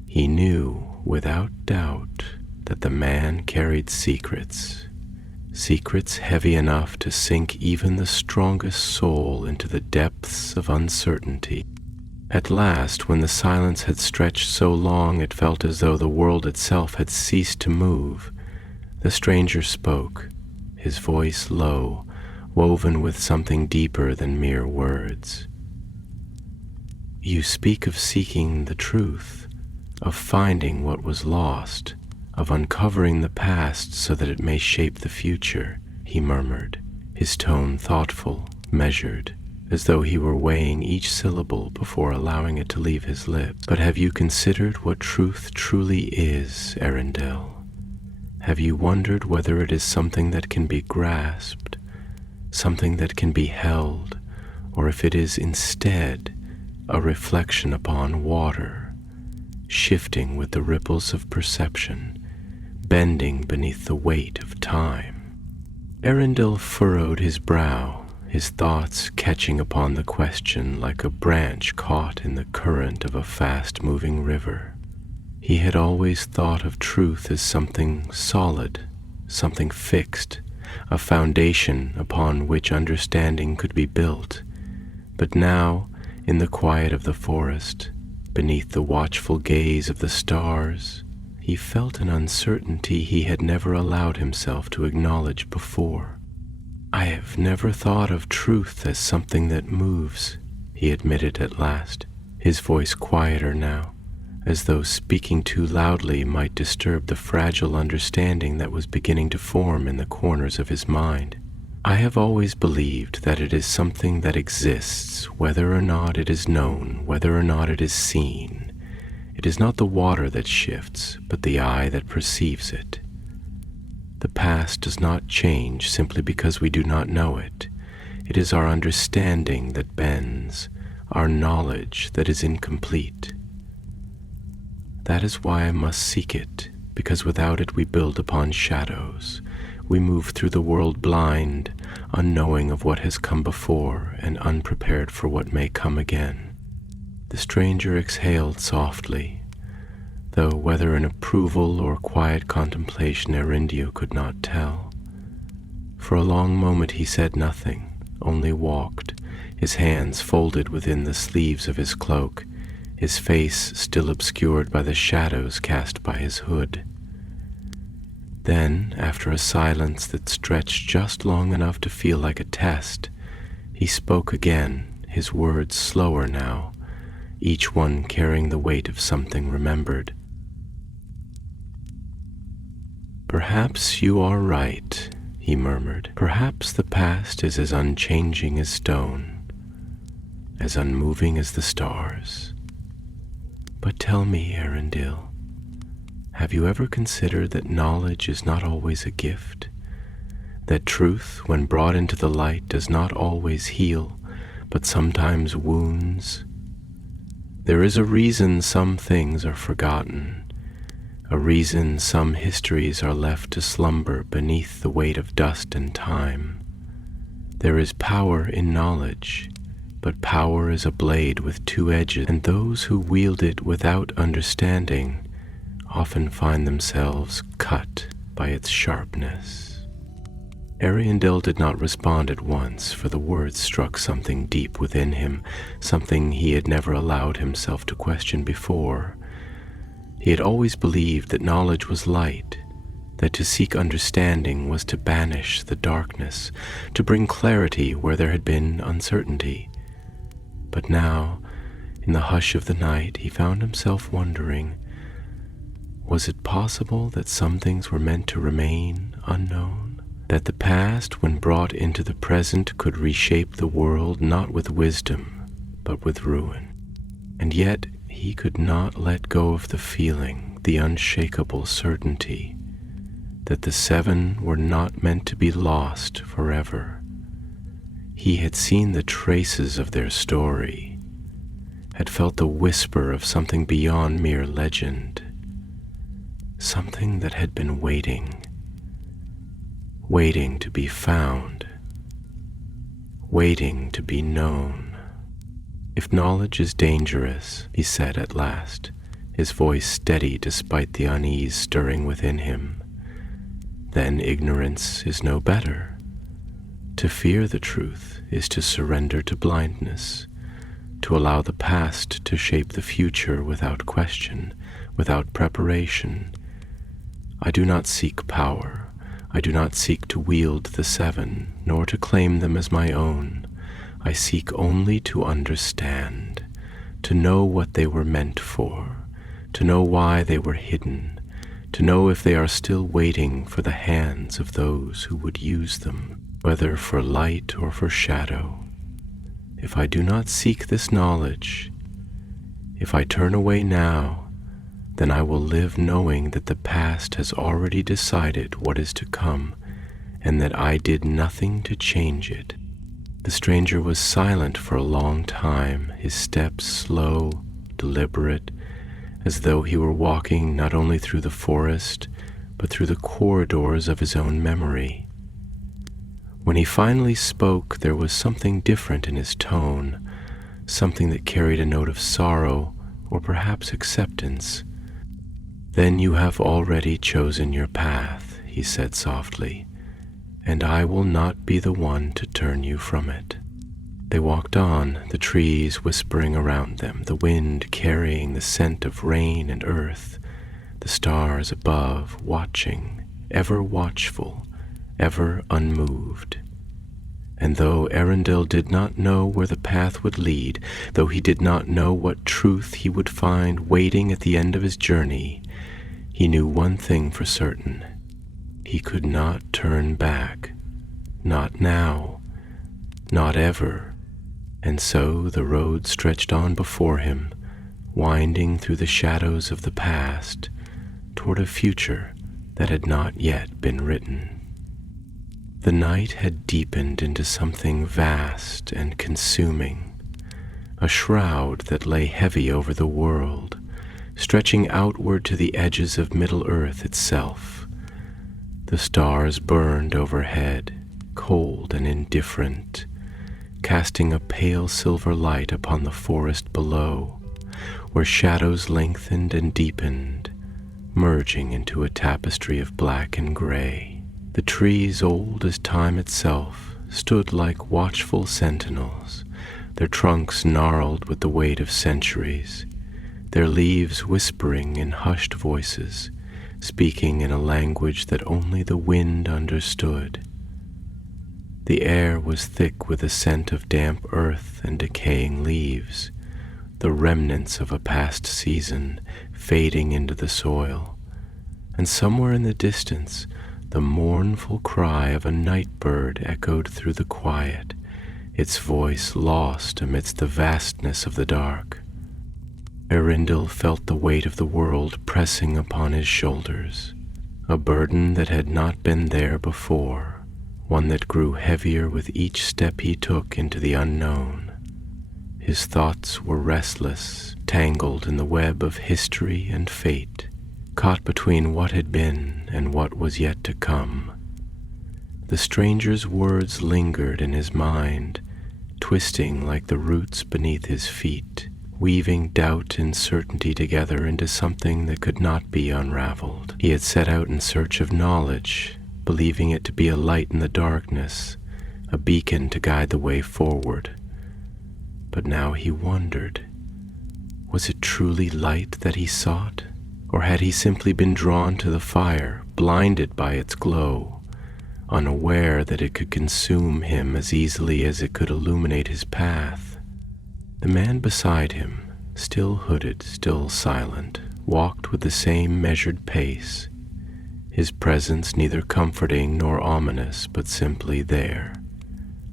he knew without doubt that the man carried secrets, secrets heavy enough to sink even the strongest soul into the depths of uncertainty. At last, when the silence had stretched so long it felt as though the world itself had ceased to move, the stranger spoke, his voice low, woven with something deeper than mere words. "You speak of seeking the truth, of finding what was lost, of uncovering the past so that it may shape the future," he murmured, his tone thoughtful, measured, as though he were weighing each syllable before allowing it to leave his lips. "But have you considered what truth truly is, Arendil? Have you wondered whether it is something that can be grasped, something that can be held, or if it is instead a reflection upon water, shifting with the ripples of perception, bending beneath the weight of time?" Arendil furrowed his brow, his thoughts catching upon the question like a branch caught in the current of a fast-moving river. He had always thought of truth as something solid, something fixed, a foundation upon which understanding could be built. But now, in the quiet of the forest, beneath the watchful gaze of the stars, he felt an uncertainty he had never allowed himself to acknowledge before. "I have never thought of truth as something that moves," he admitted at last, his voice quieter now, as though speaking too loudly might disturb the fragile understanding that was beginning to form in the corners of his mind. "I have always believed that it is something that exists, whether or not it is known, whether or not it is seen. It is not the water that shifts, but the eye that perceives it. The past does not change simply because we do not know it. It is our understanding that bends, our knowledge that is incomplete. That is why I must seek it, because without it we build upon shadows. We move through the world blind, unknowing of what has come before and unprepared for what may come again." The stranger exhaled softly, though whether in approval or quiet contemplation Erindio could not tell. For a long moment he said nothing, only walked, his hands folded within the sleeves of his cloak, his face still obscured by the shadows cast by his hood. Then, after a silence that stretched just long enough to feel like a test, he spoke again, his words slower now, each one carrying the weight of something remembered. "Perhaps you are right," he murmured. "Perhaps the past is as unchanging as stone, as unmoving as the stars. But tell me, Arundel, have you ever considered that knowledge is not always a gift? That truth, when brought into the light, does not always heal, but sometimes wounds? There is a reason some things are forgotten, a reason some histories are left to slumber beneath the weight of dust and time. There is power in knowledge, but power is a blade with two edges, and those who wield it without understanding often find themselves cut by its sharpness." Ariandel did not respond at once, for the words struck something deep within him, something he had never allowed himself to question before. He had always believed that knowledge was light, that to seek understanding was to banish the darkness, to bring clarity where there had been uncertainty. But now, in the hush of the night, he found himself wondering, was it possible that some things were meant to remain unknown? That the past, when brought into the present, could reshape the world not with wisdom, but with ruin? And yet he could not let go of the feeling, the unshakable certainty, that the seven were not meant to be lost forever. He had seen the traces of their story, had felt the whisper of something beyond mere legend, something that had been waiting to be found, waiting to be known. "If knowledge is dangerous," he said at last, his voice steady despite the unease stirring within him, "then ignorance is no better. To fear the truth is to surrender to blindness, to allow the past to shape the future without question, without preparation. I do not seek power. I do not seek to wield the seven, nor to claim them as my own. I seek only to understand, to know what they were meant for, to know why they were hidden, to know if they are still waiting for the hands of those who would use them, whether for light or for shadow. If I do not seek this knowledge, if I turn away now, then I will live knowing that the past has already decided what is to come, and that I did nothing to change it." The stranger was silent for a long time, his steps slow, deliberate, as though he were walking not only through the forest, but through the corridors of his own memory. When he finally spoke, there was something different in his tone, something that carried a note of sorrow or perhaps acceptance. "Then you have already chosen your path," he said softly, "and I will not be the one to turn you from it." They walked on, the trees whispering around them, the wind carrying the scent of rain and earth, the stars above watching, ever watchful, ever unmoved. And though Arundel did not know where the path would lead, though he did not know what truth he would find waiting at the end of his journey, he knew one thing for certain. He could not turn back. Not now. Not ever. And so the road stretched on before him, winding through the shadows of the past, toward a future that had not yet been written. The night had deepened into something vast and consuming, a shroud that lay heavy over the world, stretching outward to the edges of Middle Earth itself. The stars burned overhead, cold and indifferent, casting a pale silver light upon the forest below, where shadows lengthened and deepened, merging into a tapestry of black and gray. The trees, old as time itself, stood like watchful sentinels, their trunks gnarled with the weight of centuries, their leaves whispering in hushed voices, speaking in a language that only the wind understood. The air was thick with the scent of damp earth and decaying leaves, the remnants of a past season fading into the soil, and somewhere in the distance the mournful cry of a night bird echoed through the quiet, its voice lost amidst the vastness of the dark. Arundel felt the weight of the world pressing upon his shoulders, a burden that had not been there before, one that grew heavier with each step he took into the unknown. His thoughts were restless, tangled in the web of history and fate, caught between what had been and what was yet to come. The stranger's words lingered in his mind, twisting like the roots beneath his feet, weaving doubt and certainty together into something that could not be unraveled. He had set out in search of knowledge, believing it to be a light in the darkness, a beacon to guide the way forward. But now he wondered, was it truly light that he sought, or had he simply been drawn to the fire, blinded by its glow, unaware that it could consume him as easily as it could illuminate his path? The man beside him, still hooded, still silent, walked with the same measured pace, his presence neither comforting nor ominous, but simply there,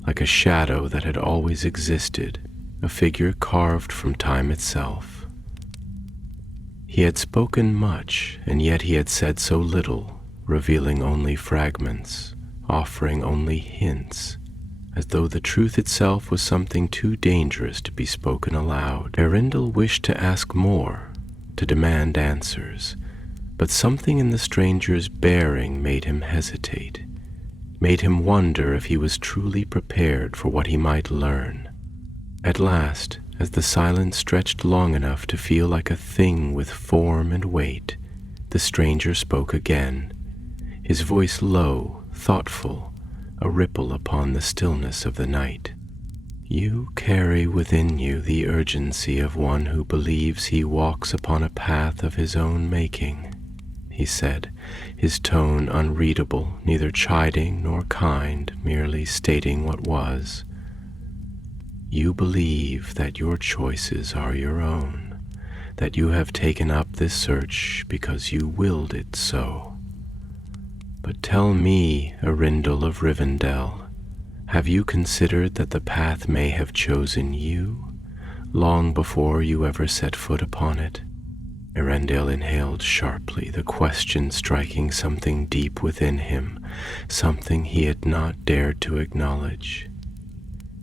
like a shadow that had always existed, a figure carved from time itself. He had spoken much, and yet he had said so little, revealing only fragments, offering only hints, as though the truth itself was something too dangerous to be spoken aloud. Arundel wished to ask more, to demand answers, but something in the stranger's bearing made him hesitate, made him wonder if he was truly prepared for what he might learn. At last, as the silence stretched long enough to feel like a thing with form and weight, the stranger spoke again, his voice low, thoughtful, a ripple upon the stillness of the night. "You carry within you the urgency of one who believes he walks upon a path of his own making," he said, his tone unreadable, neither chiding nor kind, merely stating what was. "You believe that your choices are your own, that you have taken up this search because you willed it so. But tell me, Arundel of Rivendell, have you considered that the path may have chosen you, long before you ever set foot upon it?" Arundel inhaled sharply, the question striking something deep within him, something he had not dared to acknowledge.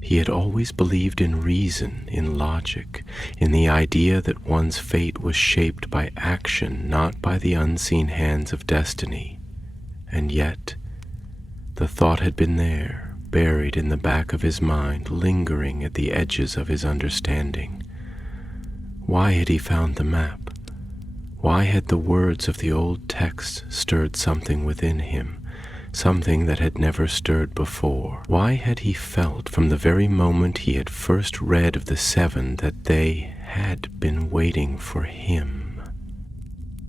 He had always believed in reason, in logic, in the idea that one's fate was shaped by action, not by the unseen hands of destiny. And yet, the thought had been there, buried in the back of his mind, lingering at the edges of his understanding. Why had he found the map? Why had the words of the old text stirred something within him, something that had never stirred before? Why had he felt from the very moment he had first read of the seven that they had been waiting for him?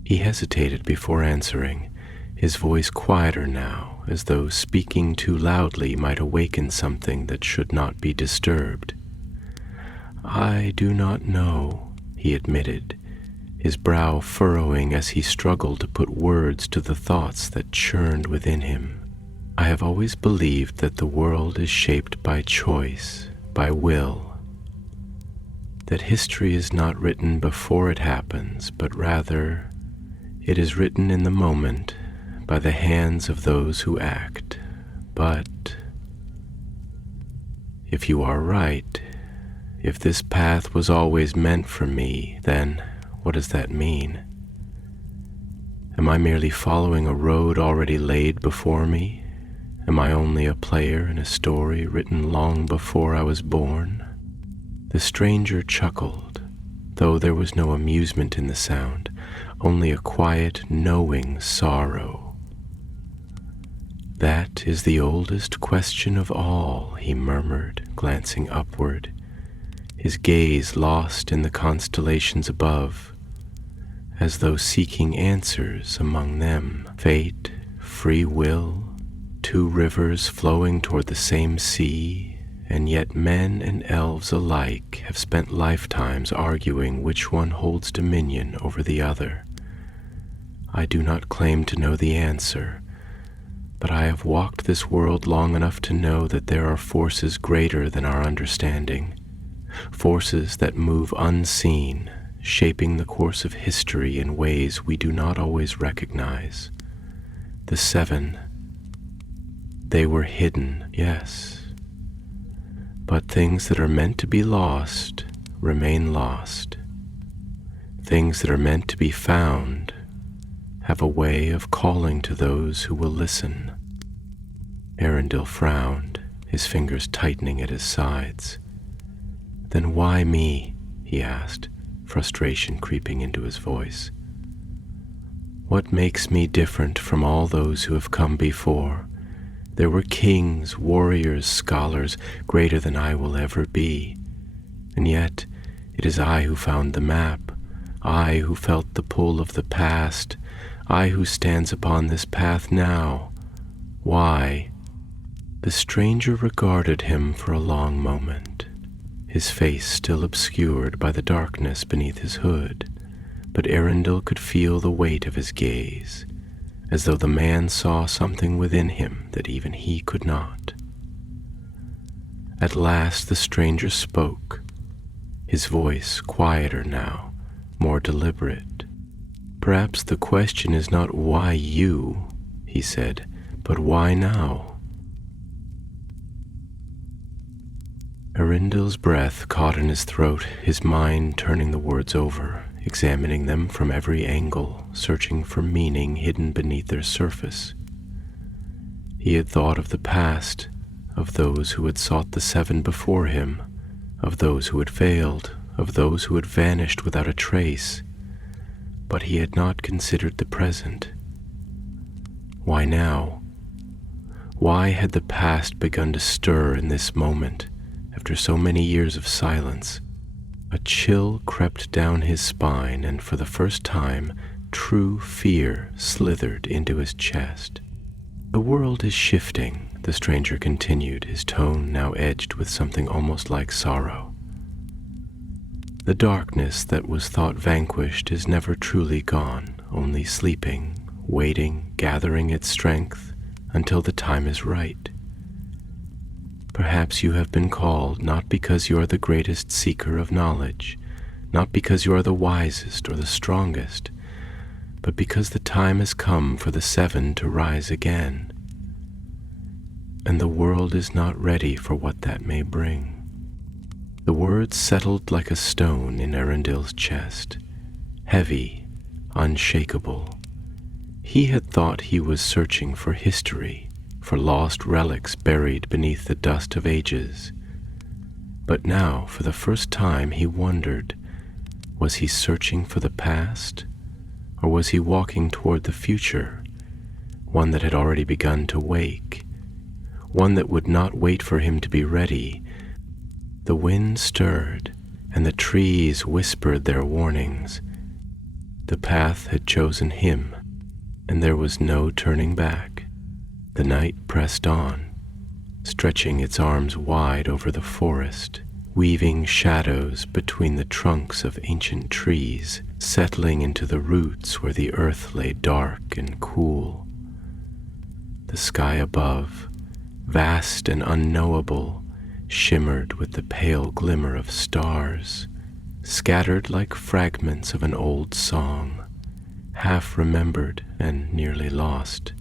He hesitated before answering, his voice quieter now, as though speaking too loudly might awaken something that should not be disturbed. "I do not know," he admitted, his brow furrowing as he struggled to put words to the thoughts that churned within him. "I have always believed that the world is shaped by choice, by will, that history is not written before it happens, but rather it is written in the moment by the hands of those who act. But if you are right, if this path was always meant for me, then what does that mean? Am I merely following a road already laid before me? Am I only a player in a story written long before I was born?" The stranger chuckled, though there was no amusement in the sound, only a quiet, knowing sorrow. "That is the oldest question of all," he murmured, glancing upward, his gaze lost in the constellations above, as though seeking answers among them. Fate, free will, two rivers flowing toward the same sea, and yet men and elves alike have spent lifetimes arguing which one holds dominion over the other. I do not claim to know the answer, but I have walked this world long enough to know that there are forces greater than our understanding, forces that move unseen, shaping the course of history in ways we do not always recognize. The seven, they were hidden, yes, but things that are meant to be lost remain lost. Things that are meant to be found have a way of calling to those who will listen. Arundel frowned, his fingers tightening at his sides. "Then why me?" he asked, frustration creeping into his voice. "What makes me different from all those who have come before? There were kings, warriors, scholars, greater than I will ever be. And yet, it is I who found the map, I who felt the pull of the past, I who stands upon this path now. Why?" The stranger regarded him for a long moment, his face still obscured by the darkness beneath his hood, but Arundel could feel the weight of his gaze, as though the man saw something within him that even he could not. At last the stranger spoke, his voice quieter now, more deliberate. "Perhaps the question is not why you," he said, "but why now?" Arundel's breath caught in his throat, his mind turning the words over, examining them from every angle, searching for meaning hidden beneath their surface. He had thought of the past, of those who had sought the seven before him, of those who had failed, of those who had vanished without a trace, but he had not considered the present. Why now? Why had the past begun to stir in this moment, after so many years of silence? A chill crept down his spine, and for the first time, true fear slithered into his chest. "The world is shifting," the stranger continued, his tone now edged with something almost like sorrow. "The darkness that was thought vanquished is never truly gone, only sleeping, waiting, gathering its strength until the time is right. Perhaps you have been called not because you are the greatest seeker of knowledge, not because you are the wisest or the strongest, but because the time has come for the seven to rise again. And the world is not ready for what that may bring." The words settled like a stone in Arundel's chest, heavy, unshakable. He had thought he was searching for history, for lost relics buried beneath the dust of ages. But now, for the first time, he wondered, was he searching for the past, or was he walking toward the future, one that had already begun to wake, one that would not wait for him to be ready? The wind stirred, and the trees whispered their warnings. The path had chosen him, and there was no turning back. The night pressed on, stretching its arms wide over the forest, weaving shadows between the trunks of ancient trees, settling into the roots where the earth lay dark and cool. The sky above, vast and unknowable, shimmered with the pale glimmer of stars, scattered like fragments of an old song, half remembered and nearly lost.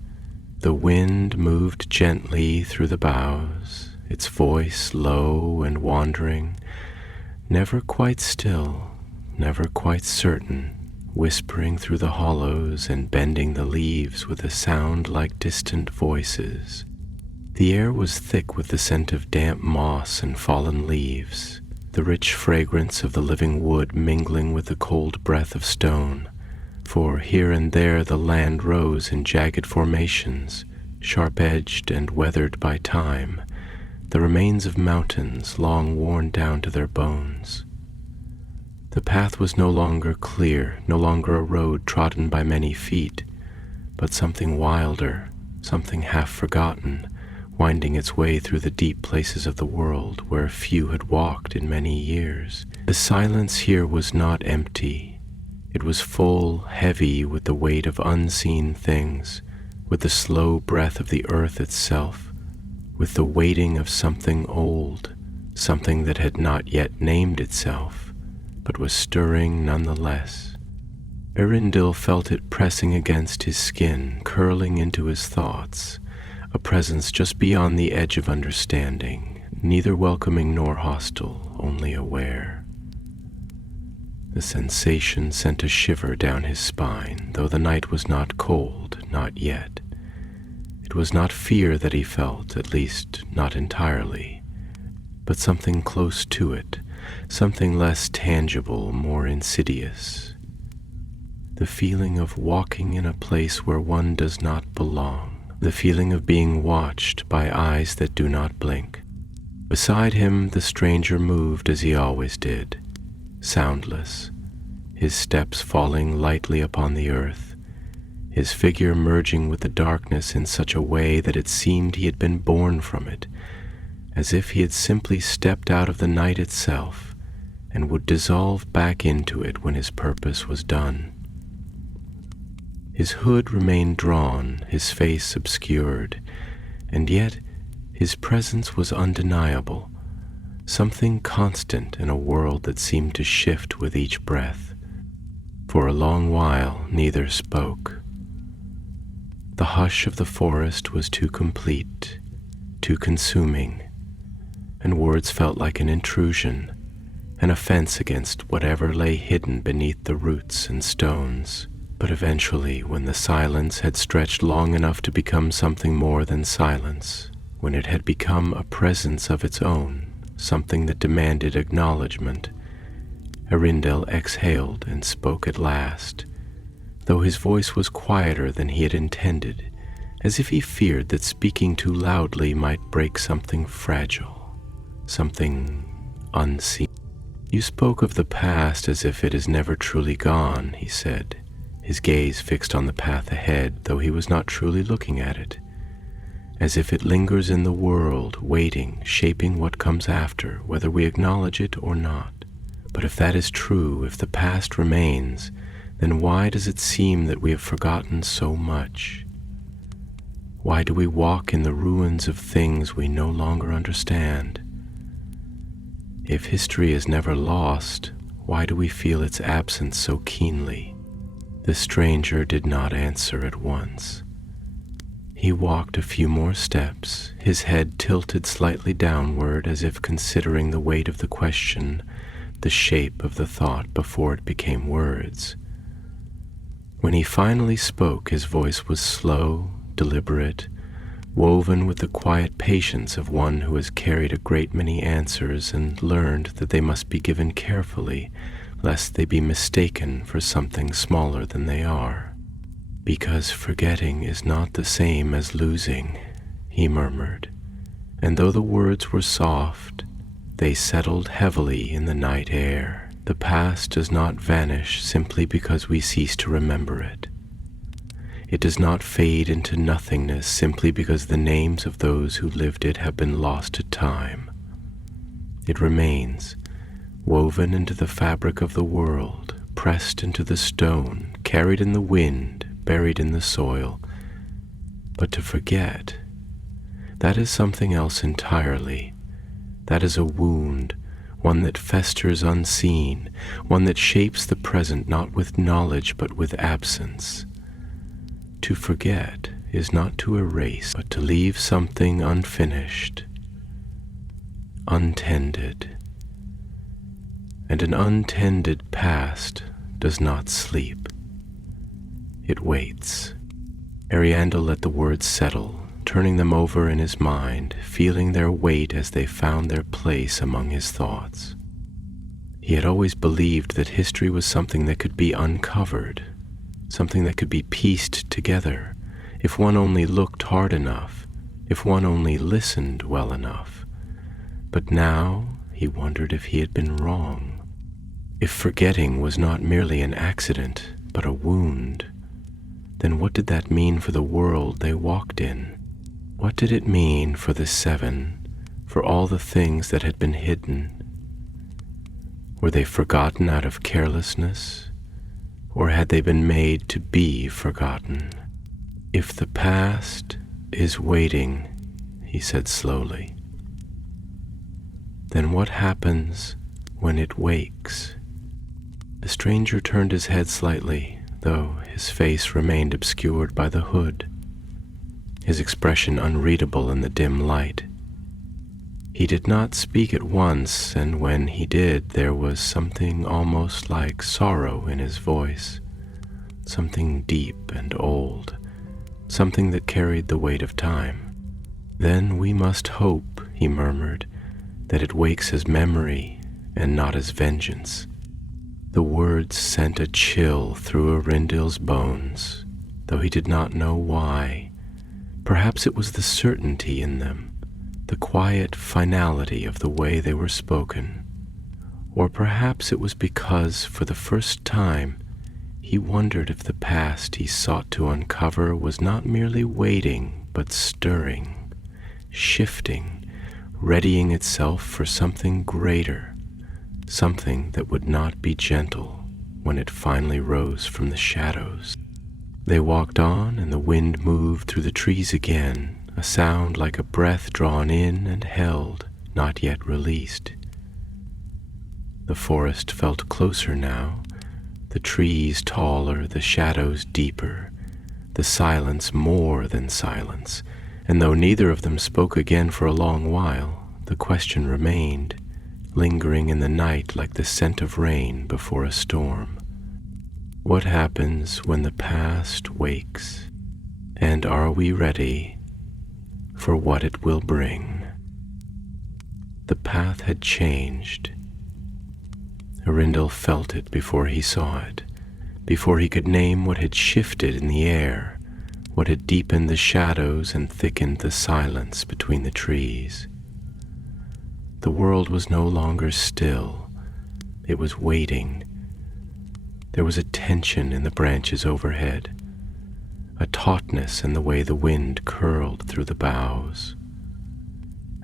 The wind moved gently through the boughs, its voice low and wandering, never quite still, never quite certain, whispering through the hollows and bending the leaves with a sound like distant voices. The air was thick with the scent of damp moss and fallen leaves, the rich fragrance of the living wood mingling with the cold breath of stone, for here and there the land rose in jagged formations, sharp-edged and weathered by time, the remains of mountains long worn down to their bones. The path was no longer clear, no longer a road trodden by many feet, but something wilder, something half-forgotten, winding its way through the deep places of the world where few had walked in many years. The silence here was not empty. It was full, heavy with the weight of unseen things, with the slow breath of the earth itself, with the waiting of something old, something that had not yet named itself, but was stirring nonetheless. Arundel felt it pressing against his skin, curling into his thoughts, a presence just beyond the edge of understanding, neither welcoming nor hostile, only aware. The sensation sent a shiver down his spine, though the night was not cold, not yet. It was not fear that he felt, at least not entirely, but something close to it, something less tangible, more insidious. The feeling of walking in a place where one does not belong, the feeling of being watched by eyes that do not blink. Beside him, the stranger moved as he always did, soundless, his steps falling lightly upon the earth, his figure merging with the darkness in such a way that it seemed he had been born from it, as if he had simply stepped out of the night itself and would dissolve back into it when his purpose was done. His hood remained drawn, his face obscured, and yet his presence was undeniable, something constant in a world that seemed to shift with each breath. For a long while neither spoke. The hush of the forest was too complete, too consuming, and words felt like an intrusion, an offense against whatever lay hidden beneath the roots and stones. But eventually, when the silence had stretched long enough to become something more than silence, when it had become a presence of its own, something that demanded acknowledgement, Arundel exhaled and spoke at last, though his voice was quieter than he had intended, as if he feared that speaking too loudly might break something fragile, something unseen. "You spoke of the past as if it is never truly gone," he said, his gaze fixed on the path ahead, though he was not truly looking at it, as if it lingers in the world, waiting, shaping what comes after, whether we acknowledge it or not. But if that is true, if the past remains, then why does it seem that we have forgotten so much? Why do we walk in the ruins of things we no longer understand? If history is never lost, why do we feel its absence so keenly? The stranger did not answer at once. He walked a few more steps, his head tilted slightly downward as if considering the weight of the question, the shape of the thought before it became words. When he finally spoke, his voice was slow, deliberate, woven with the quiet patience of one who has carried a great many answers and learned that they must be given carefully, lest they be mistaken for something smaller than they are. "Because forgetting is not the same as losing," he murmured, and though the words were soft, they settled heavily in the night air. The past does not vanish simply because we cease to remember it. It does not fade into nothingness simply because the names of those who lived it have been lost to time. It remains, woven into the fabric of the world, pressed into the stone, carried in the wind, buried in the soil. But to forget, that is something else entirely. That is a wound, one that festers unseen, one that shapes the present not with knowledge but with absence. To forget is not to erase, but to leave something unfinished, untended. And an untended past does not sleep. It waits. Ariandel let the words settle, turning them over in his mind, feeling their weight as they found their place among his thoughts. He had always believed that history was something that could be uncovered, something that could be pieced together, if one only looked hard enough, if one only listened well enough. But now he wondered if he had been wrong. If forgetting was not merely an accident, but a wound, then what did that mean for the world they walked in? What did it mean for the seven, for all the things that had been hidden? Were they forgotten out of carelessness? Or had they been made to be forgotten? "If the past is waiting," he said slowly, "then what happens when it wakes?" The stranger turned his head slightly, though his face remained obscured by the hood, his expression unreadable in the dim light. He did not speak at once, and when he did, there was something almost like sorrow in his voice, something deep and old, something that carried the weight of time. "Then we must hope," he murmured, "that it wakes as memory and not as vengeance." The words sent a chill through Arundel's bones, though he did not know why. Perhaps it was the certainty in them, the quiet finality of the way they were spoken. Or perhaps it was because, for the first time, he wondered if the past he sought to uncover was not merely waiting, but stirring, shifting, readying itself for something greater, something that would not be gentle when it finally rose from the shadows. They walked on, and the wind moved through the trees again, a sound like a breath drawn in and held, not yet released. The forest felt closer now, the trees taller, the shadows deeper, the silence more than silence, and though neither of them spoke again for a long while, the question remained, lingering in the night like the scent of rain before a storm. What happens when the past wakes, and are we ready for what it will bring? The path had changed. Arundel felt it before he saw it, before he could name what had shifted in the air, what had deepened the shadows and thickened the silence between the trees. The world was no longer still. It was waiting. There was a tension in the branches overhead, a tautness in the way the wind curled through the boughs,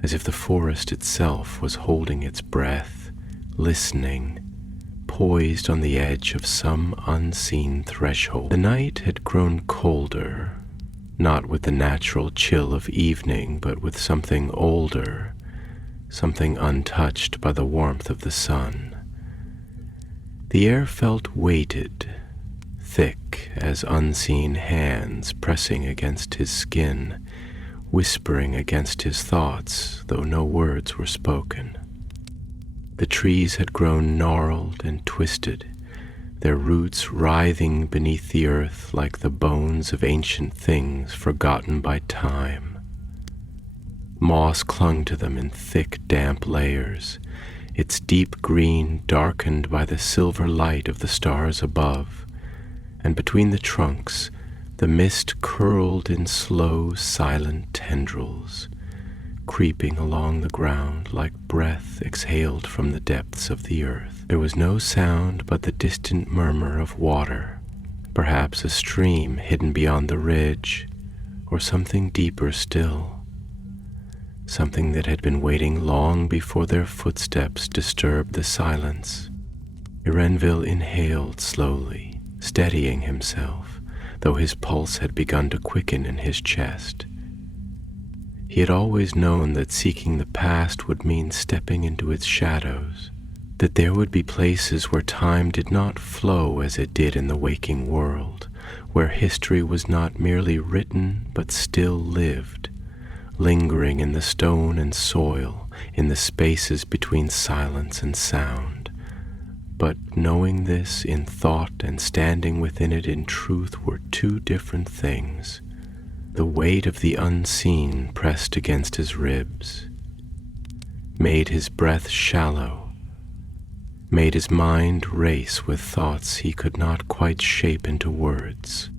as if the forest itself was holding its breath, listening, poised on the edge of some unseen threshold. The night had grown colder, not with the natural chill of evening, but with something older, something untouched by the warmth of the sun. The air felt weighted, thick as unseen hands pressing against his skin, whispering against his thoughts, though no words were spoken. The trees had grown gnarled and twisted, their roots writhing beneath the earth like the bones of ancient things forgotten by time. Moss clung to them in thick, damp layers, its deep green darkened by the silver light of the stars above, and between the trunks the mist curled in slow, silent tendrils, creeping along the ground like breath exhaled from the depths of the earth. There was no sound but the distant murmur of water, perhaps a stream hidden beyond the ridge, or something deeper still, something that had been waiting long before their footsteps disturbed the silence. Erenville inhaled slowly, steadying himself, though his pulse had begun to quicken in his chest. He had always known that seeking the past would mean stepping into its shadows, that there would be places where time did not flow as it did in the waking world, where history was not merely written but still lived, lingering in the stone and soil, in the spaces between silence and sound. But knowing this in thought and standing within it in truth were two different things. The weight of the unseen pressed against his ribs, made his breath shallow, made his mind race with thoughts he could not quite shape into words.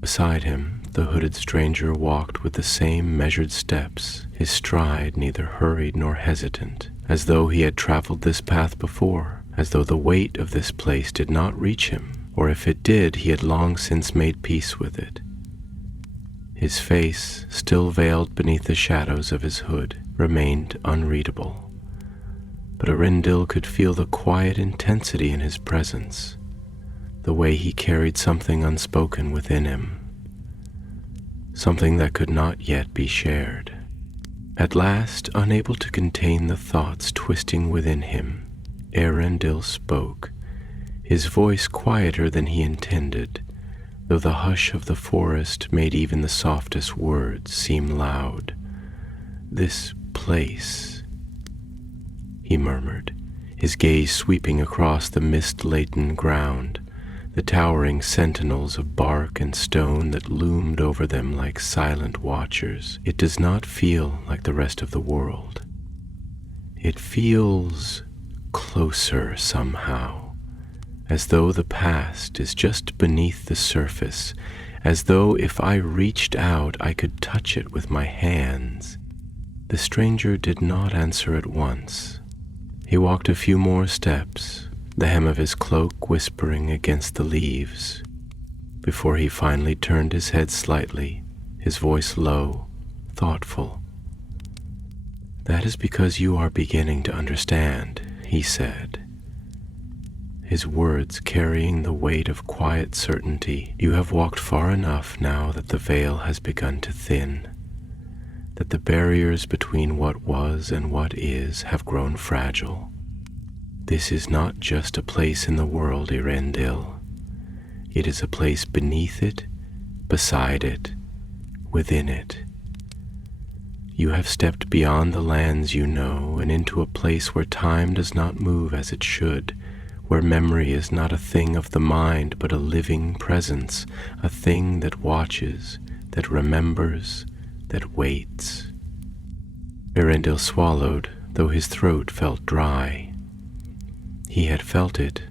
Beside him, the hooded stranger walked with the same measured steps, his stride neither hurried nor hesitant, as though he had traveled this path before, as though the weight of this place did not reach him, or if it did, he had long since made peace with it. His face, still veiled beneath the shadows of his hood, remained unreadable, but Erendill could feel the quiet intensity in his presence, the way he carried something unspoken within him, something that could not yet be shared. At last, unable to contain the thoughts twisting within him, Erendill spoke, his voice quieter than he intended, though the hush of the forest made even the softest words seem loud. "This place," he murmured, his gaze sweeping across the mist-laden ground, the towering sentinels of bark and stone that loomed over them like silent watchers. "It does not feel like the rest of the world. It feels closer somehow, as though the past is just beneath the surface, as though if I reached out I could touch it with my hands." The stranger did not answer at once. He walked a few more steps, the hem of his cloak whispering against the leaves, before he finally turned his head slightly, his voice low, thoughtful. "That is because you are beginning to understand," he said, his words carrying the weight of quiet certainty. "You have walked far enough now that the veil has begun to thin, that the barriers between what was and what is have grown fragile. This is not just a place in the world, Erendill. It is a place beneath it, beside it, within it. You have stepped beyond the lands you know and into a place where time does not move as it should, where memory is not a thing of the mind but a living presence, a thing that watches, that remembers, that waits." Erendill swallowed, though his throat felt dry. He had felt it,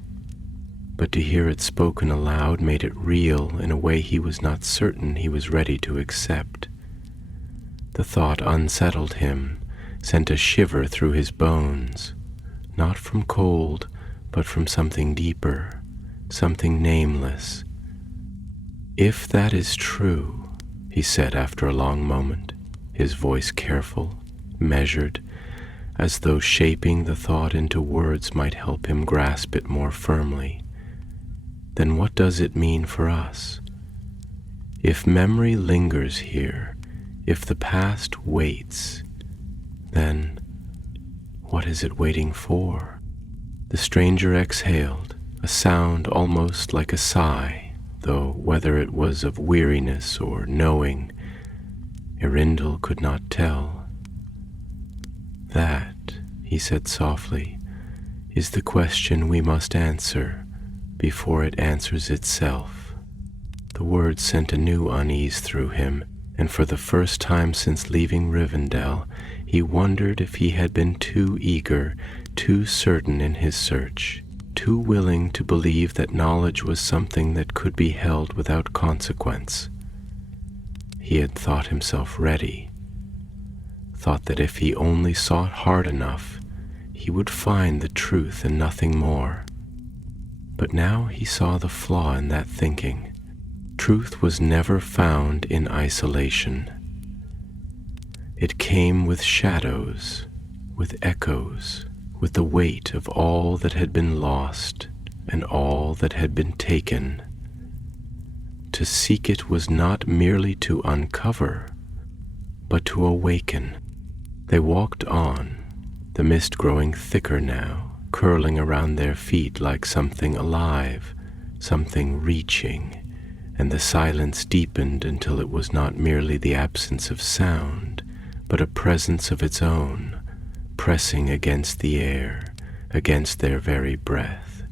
but to hear it spoken aloud made it real in a way he was not certain he was ready to accept. The thought unsettled him, sent a shiver through his bones, not from cold, but from something deeper, something nameless. "If that is true," he said after a long moment, his voice careful, measured, as though shaping the thought into words might help him grasp it more firmly, "then what does it mean for us? If memory lingers here, if the past waits, then what is it waiting for?" The stranger exhaled, a sound almost like a sigh, though whether it was of weariness or knowing, Erendill could not tell. "That," he said softly, "is the question we must answer before it answers itself." The words sent a new unease through him, and for the first time since leaving Rivendell, he wondered if he had been too eager, too certain in his search, too willing to believe that knowledge was something that could be held without consequence. He had thought himself ready, thought that if he only sought hard enough, he would find the truth and nothing more. But now he saw the flaw in that thinking. Truth was never found in isolation. It came with shadows, with echoes, with the weight of all that had been lost and all that had been taken. To seek it was not merely to uncover, but to awaken. They walked on, the mist growing thicker now, curling around their feet like something alive, something reaching, and the silence deepened until it was not merely the absence of sound, but a presence of its own, pressing against the air, against their very breath.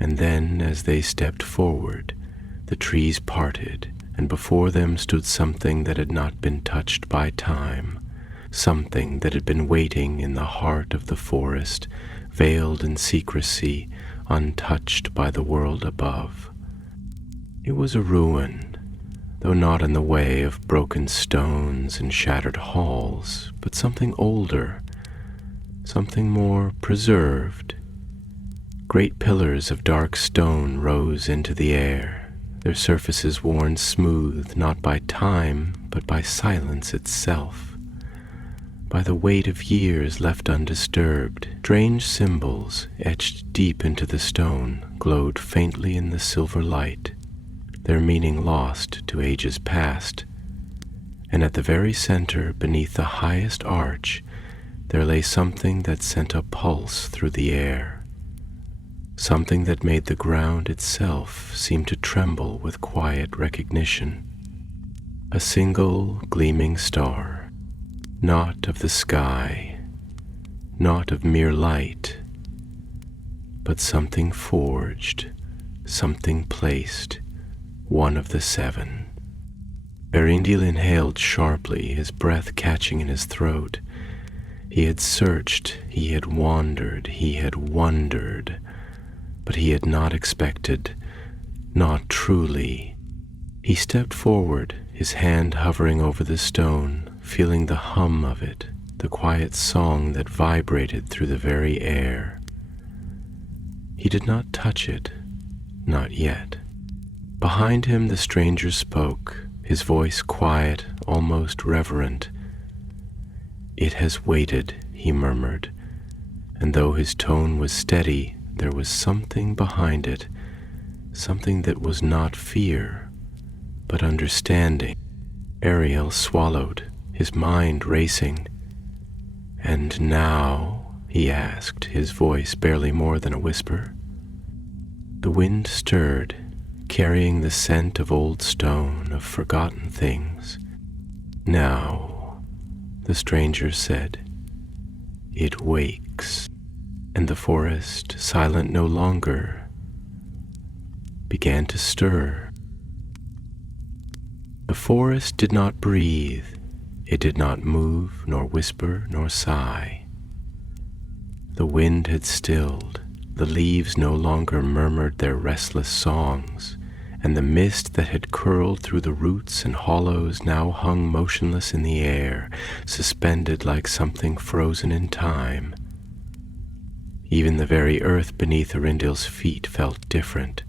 And then, as they stepped forward, the trees parted, and before them stood something that had not been touched by time, something that had been waiting in the heart of the forest, veiled in secrecy, untouched by the world above. It was a ruin, though not in the way of broken stones and shattered halls, but something older, something more preserved. Great pillars of dark stone rose into the air, their surfaces worn smooth not by time, but by silence itself, by the weight of years left undisturbed. Strange symbols, etched deep into the stone, glowed faintly in the silver light, their meaning lost to ages past. And at the very center, beneath the highest arch, there lay something that sent a pulse through the air, something that made the ground itself seem to tremble with quiet recognition. A single gleaming star, not of the sky, not of mere light, but something forged, something placed, one of the seven. Berindil inhaled sharply, his breath catching in his throat. He had searched, he had wandered, he had wondered, but he had not expected, not truly. He stepped forward, his hand hovering over the stone, feeling the hum of it, the quiet song that vibrated through the very air. He did not touch it, not yet. Behind him the stranger spoke, his voice quiet, almost reverent. "It has waited," he murmured, and though his tone was steady, there was something behind it, something that was not fear, but understanding. Ariel swallowed, his mind racing. "And now?" he asked, his voice barely more than a whisper. The wind stirred, carrying the scent of old stone, of forgotten things. "Now," the stranger said, "it wakes." And the forest, silent no longer, began to stir. The forest did not breathe, it did not move, nor whisper, nor sigh. The wind had stilled, the leaves no longer murmured their restless songs, and the mist that had curled through the roots and hollows now hung motionless in the air, suspended like something frozen in time. Even the very earth beneath Arundel's feet felt different,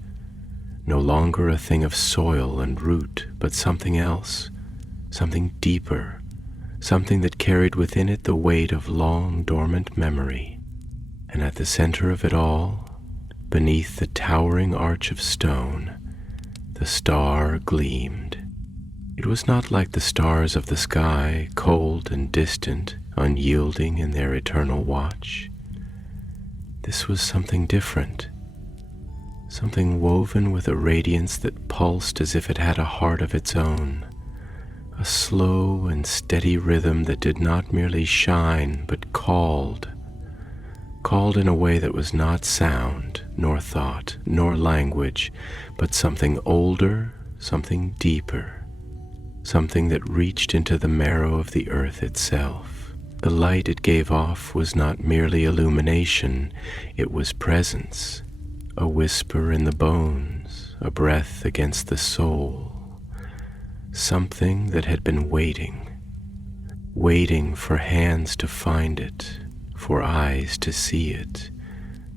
no longer a thing of soil and root, but something else, something deeper, something that carried within it the weight of long dormant memory. And at the center of it all, beneath the towering arch of stone, the star gleamed. It was not like the stars of the sky, cold and distant, unyielding in their eternal watch. This was something different, something woven with a radiance that pulsed as if it had a heart of its own, a slow and steady rhythm that did not merely shine but called in a way that was not sound, nor thought, nor language, but something older, something deeper, something that reached into the marrow of the earth itself. The light it gave off was not merely illumination, it was presence, a whisper in the bones, a breath against the soul, something that had been waiting for hands to find it, for eyes to see it,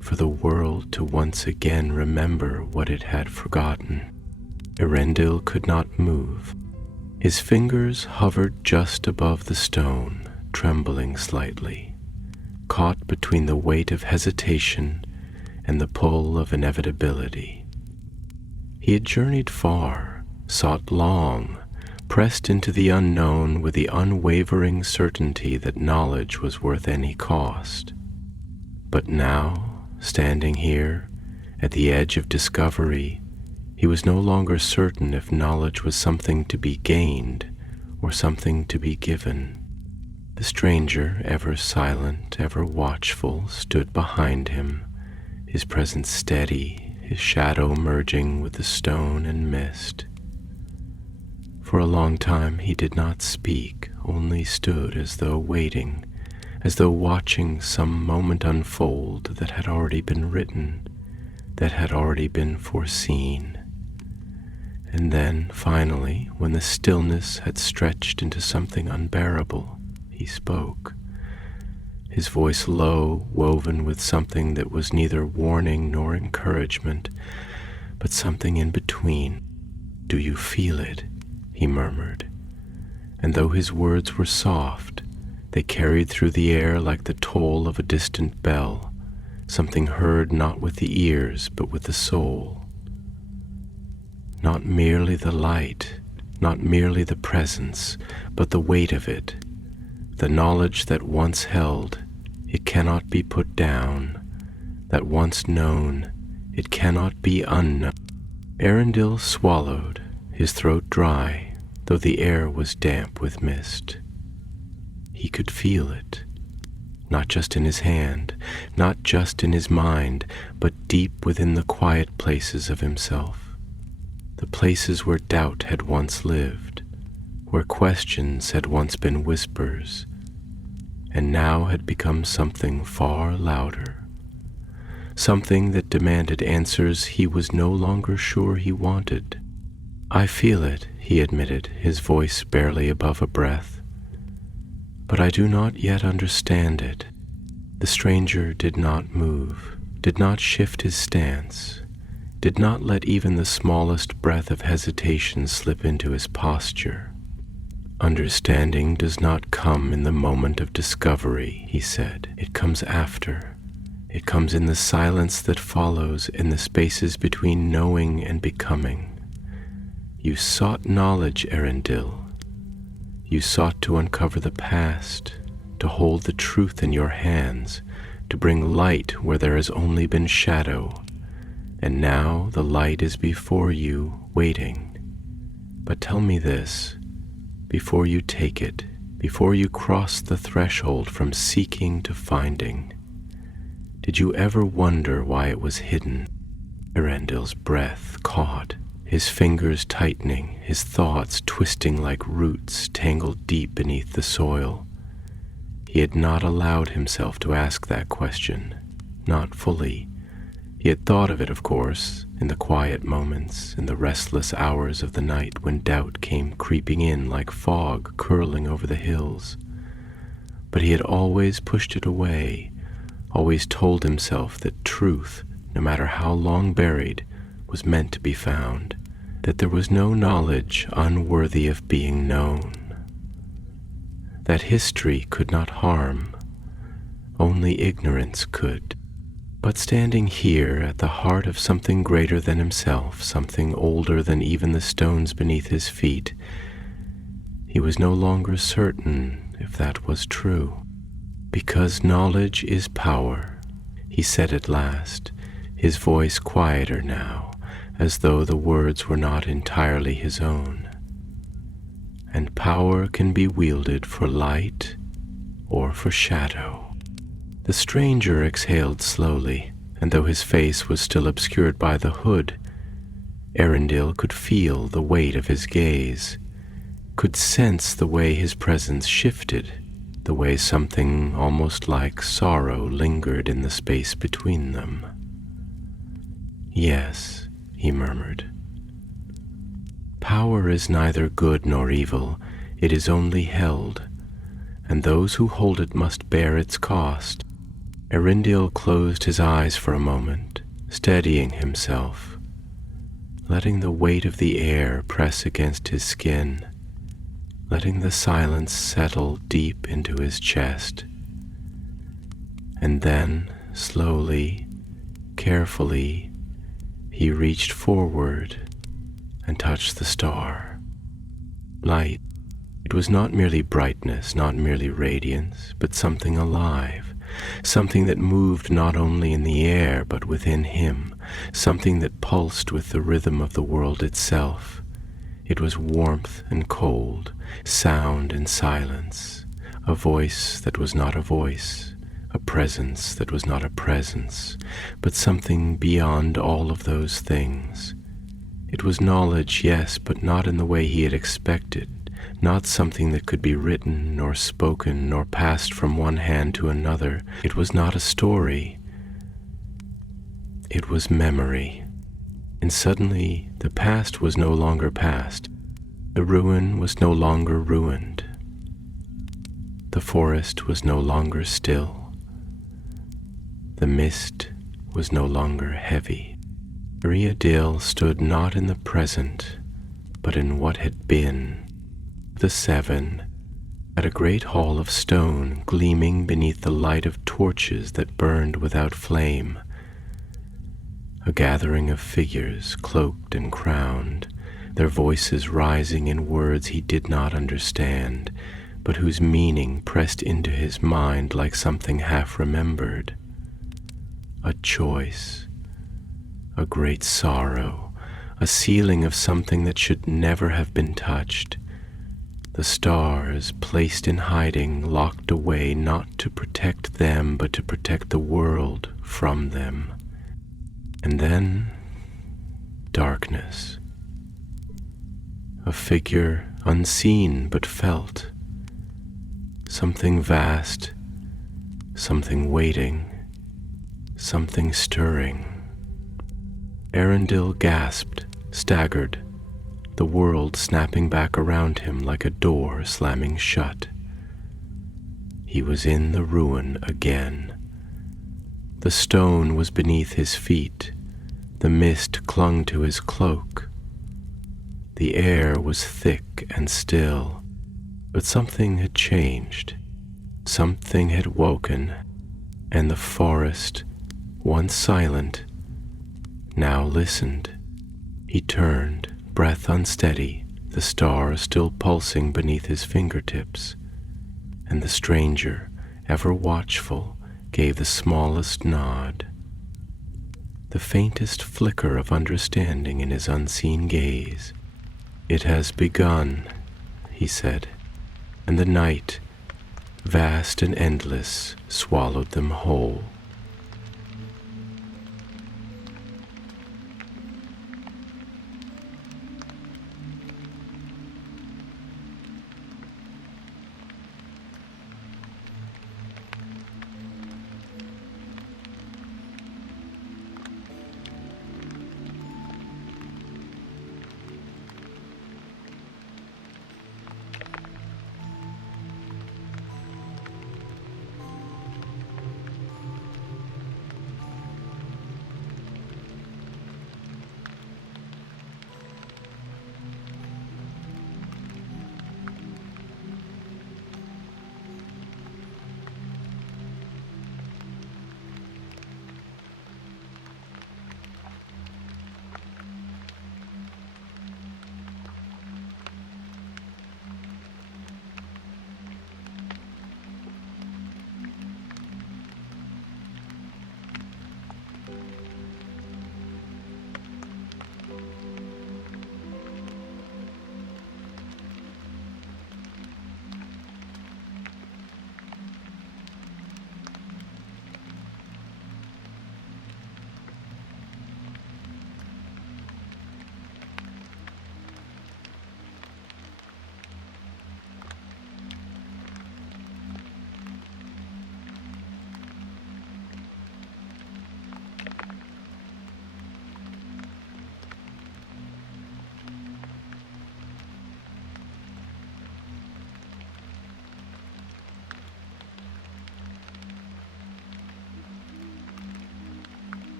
for the world to once again remember what it had forgotten. Erendil could not move. His fingers hovered just above the stone, trembling slightly, caught between the weight of hesitation and the pull of inevitability. He had journeyed far, sought long, pressed into the unknown with the unwavering certainty that knowledge was worth any cost. But now, standing here, at the edge of discovery, he was no longer certain if knowledge was something to be gained or something to be given. The stranger, ever silent, ever watchful, stood behind him, his presence steady, his shadow merging with the stone and mist. For a long time he did not speak, only stood as though waiting, as though watching some moment unfold that had already been written, that had already been foreseen. And then, finally, when the stillness had stretched into something unbearable, he spoke, his voice low, woven with something that was neither warning nor encouragement, but something in between. "Do you feel it?" he murmured, and though his words were soft, they carried through the air like the toll of a distant bell, something heard not with the ears but with the soul. Not merely the light, not merely the presence, but the weight of it, the knowledge that once held, it cannot be put down, that once known, it cannot be unknown. Erendil swallowed, his throat dry, though the air was damp with mist. He could feel it, not just in his hand, not just in his mind, but deep within the quiet places of himself, the places where doubt had once lived, where questions had once been whispers, and now had become something far louder, something that demanded answers he was no longer sure he wanted. "I feel it," he admitted, his voice barely above a breath, "but I do not yet understand it." The stranger did not move, did not shift his stance, did not let even the smallest breath of hesitation slip into his posture. "Understanding does not come in the moment of discovery," he said. "It comes after. It comes in the silence that follows, in the spaces between knowing and becoming. You sought knowledge, Erendil. You sought to uncover the past, to hold the truth in your hands, to bring light where there has only been shadow. And now the light is before you, waiting. But tell me this, before you take it, before you cross the threshold from seeking to finding, did you ever wonder why it was hidden?" Erendil's breath caught, his fingers tightening, his thoughts twisting like roots tangled deep beneath the soil. He had not allowed himself to ask that question, not fully. He had thought of it, of course, in the quiet moments, in the restless hours of the night when doubt came creeping in like fog curling over the hills. But he had always pushed it away, always told himself that truth, no matter how long buried, was meant to be found, that there was no knowledge unworthy of being known, that history could not harm, only ignorance could. But standing here at the heart of something greater than himself, something older than even the stones beneath his feet, he was no longer certain if that was true. "Because knowledge is power," he said at last, his voice quieter now, as though the words were not entirely his own. "And power can be wielded for light or for shadow." The stranger exhaled slowly, and though his face was still obscured by the hood, Erendil could feel the weight of his gaze. could sense the way his presence shifted, the way something almost like sorrow lingered in the space between them. "Yes," he murmured. "Power is neither good nor evil, it is only held, and those who hold it must bear its cost." Erindil closed his eyes for a moment, steadying himself, letting the weight of the air press against his skin, letting the silence settle deep into his chest. And then, slowly, carefully, he reached forward and touched the star. Light. It was not merely brightness, not merely radiance, but something alive, something that moved not only in the air but within him, something that pulsed with the rhythm of the world itself. It was warmth and cold, sound and silence, a voice that was not a voice, a presence that was not a presence, but something beyond all of those things. It was knowledge, yes, but not in the way he had expected, not something that could be written, nor spoken, nor passed from one hand to another. It was not a story. It was memory. And suddenly, the past was no longer past. The ruin was no longer ruined. The forest was no longer still. The mist was no longer heavy. Erindil stood not in the present, but in what had been. The seven, at a great hall of stone gleaming beneath the light of torches that burned without flame. A gathering of figures, cloaked and crowned, their voices rising in words he did not understand, but whose meaning pressed into his mind like something half-remembered. A choice, a great sorrow, a sealing of something that should never have been touched. The stars, placed in hiding, locked away not to protect them, but to protect the world from them. And then, darkness. A figure unseen but felt. Something vast, something waiting, something stirring. Erindil gasped, staggered, the world snapping back around him like a door slamming shut. He was in the ruin again. The stone was beneath his feet. The mist clung to his cloak. The air was thick and still, but something had changed. Something had woken, and the forest, once silent, now listened. He turned, breath unsteady, the star still pulsing beneath his fingertips, and the stranger, ever watchful, gave the smallest nod, the faintest flicker of understanding in his unseen gaze. "It has begun," he said, and the night, vast and endless, swallowed them whole.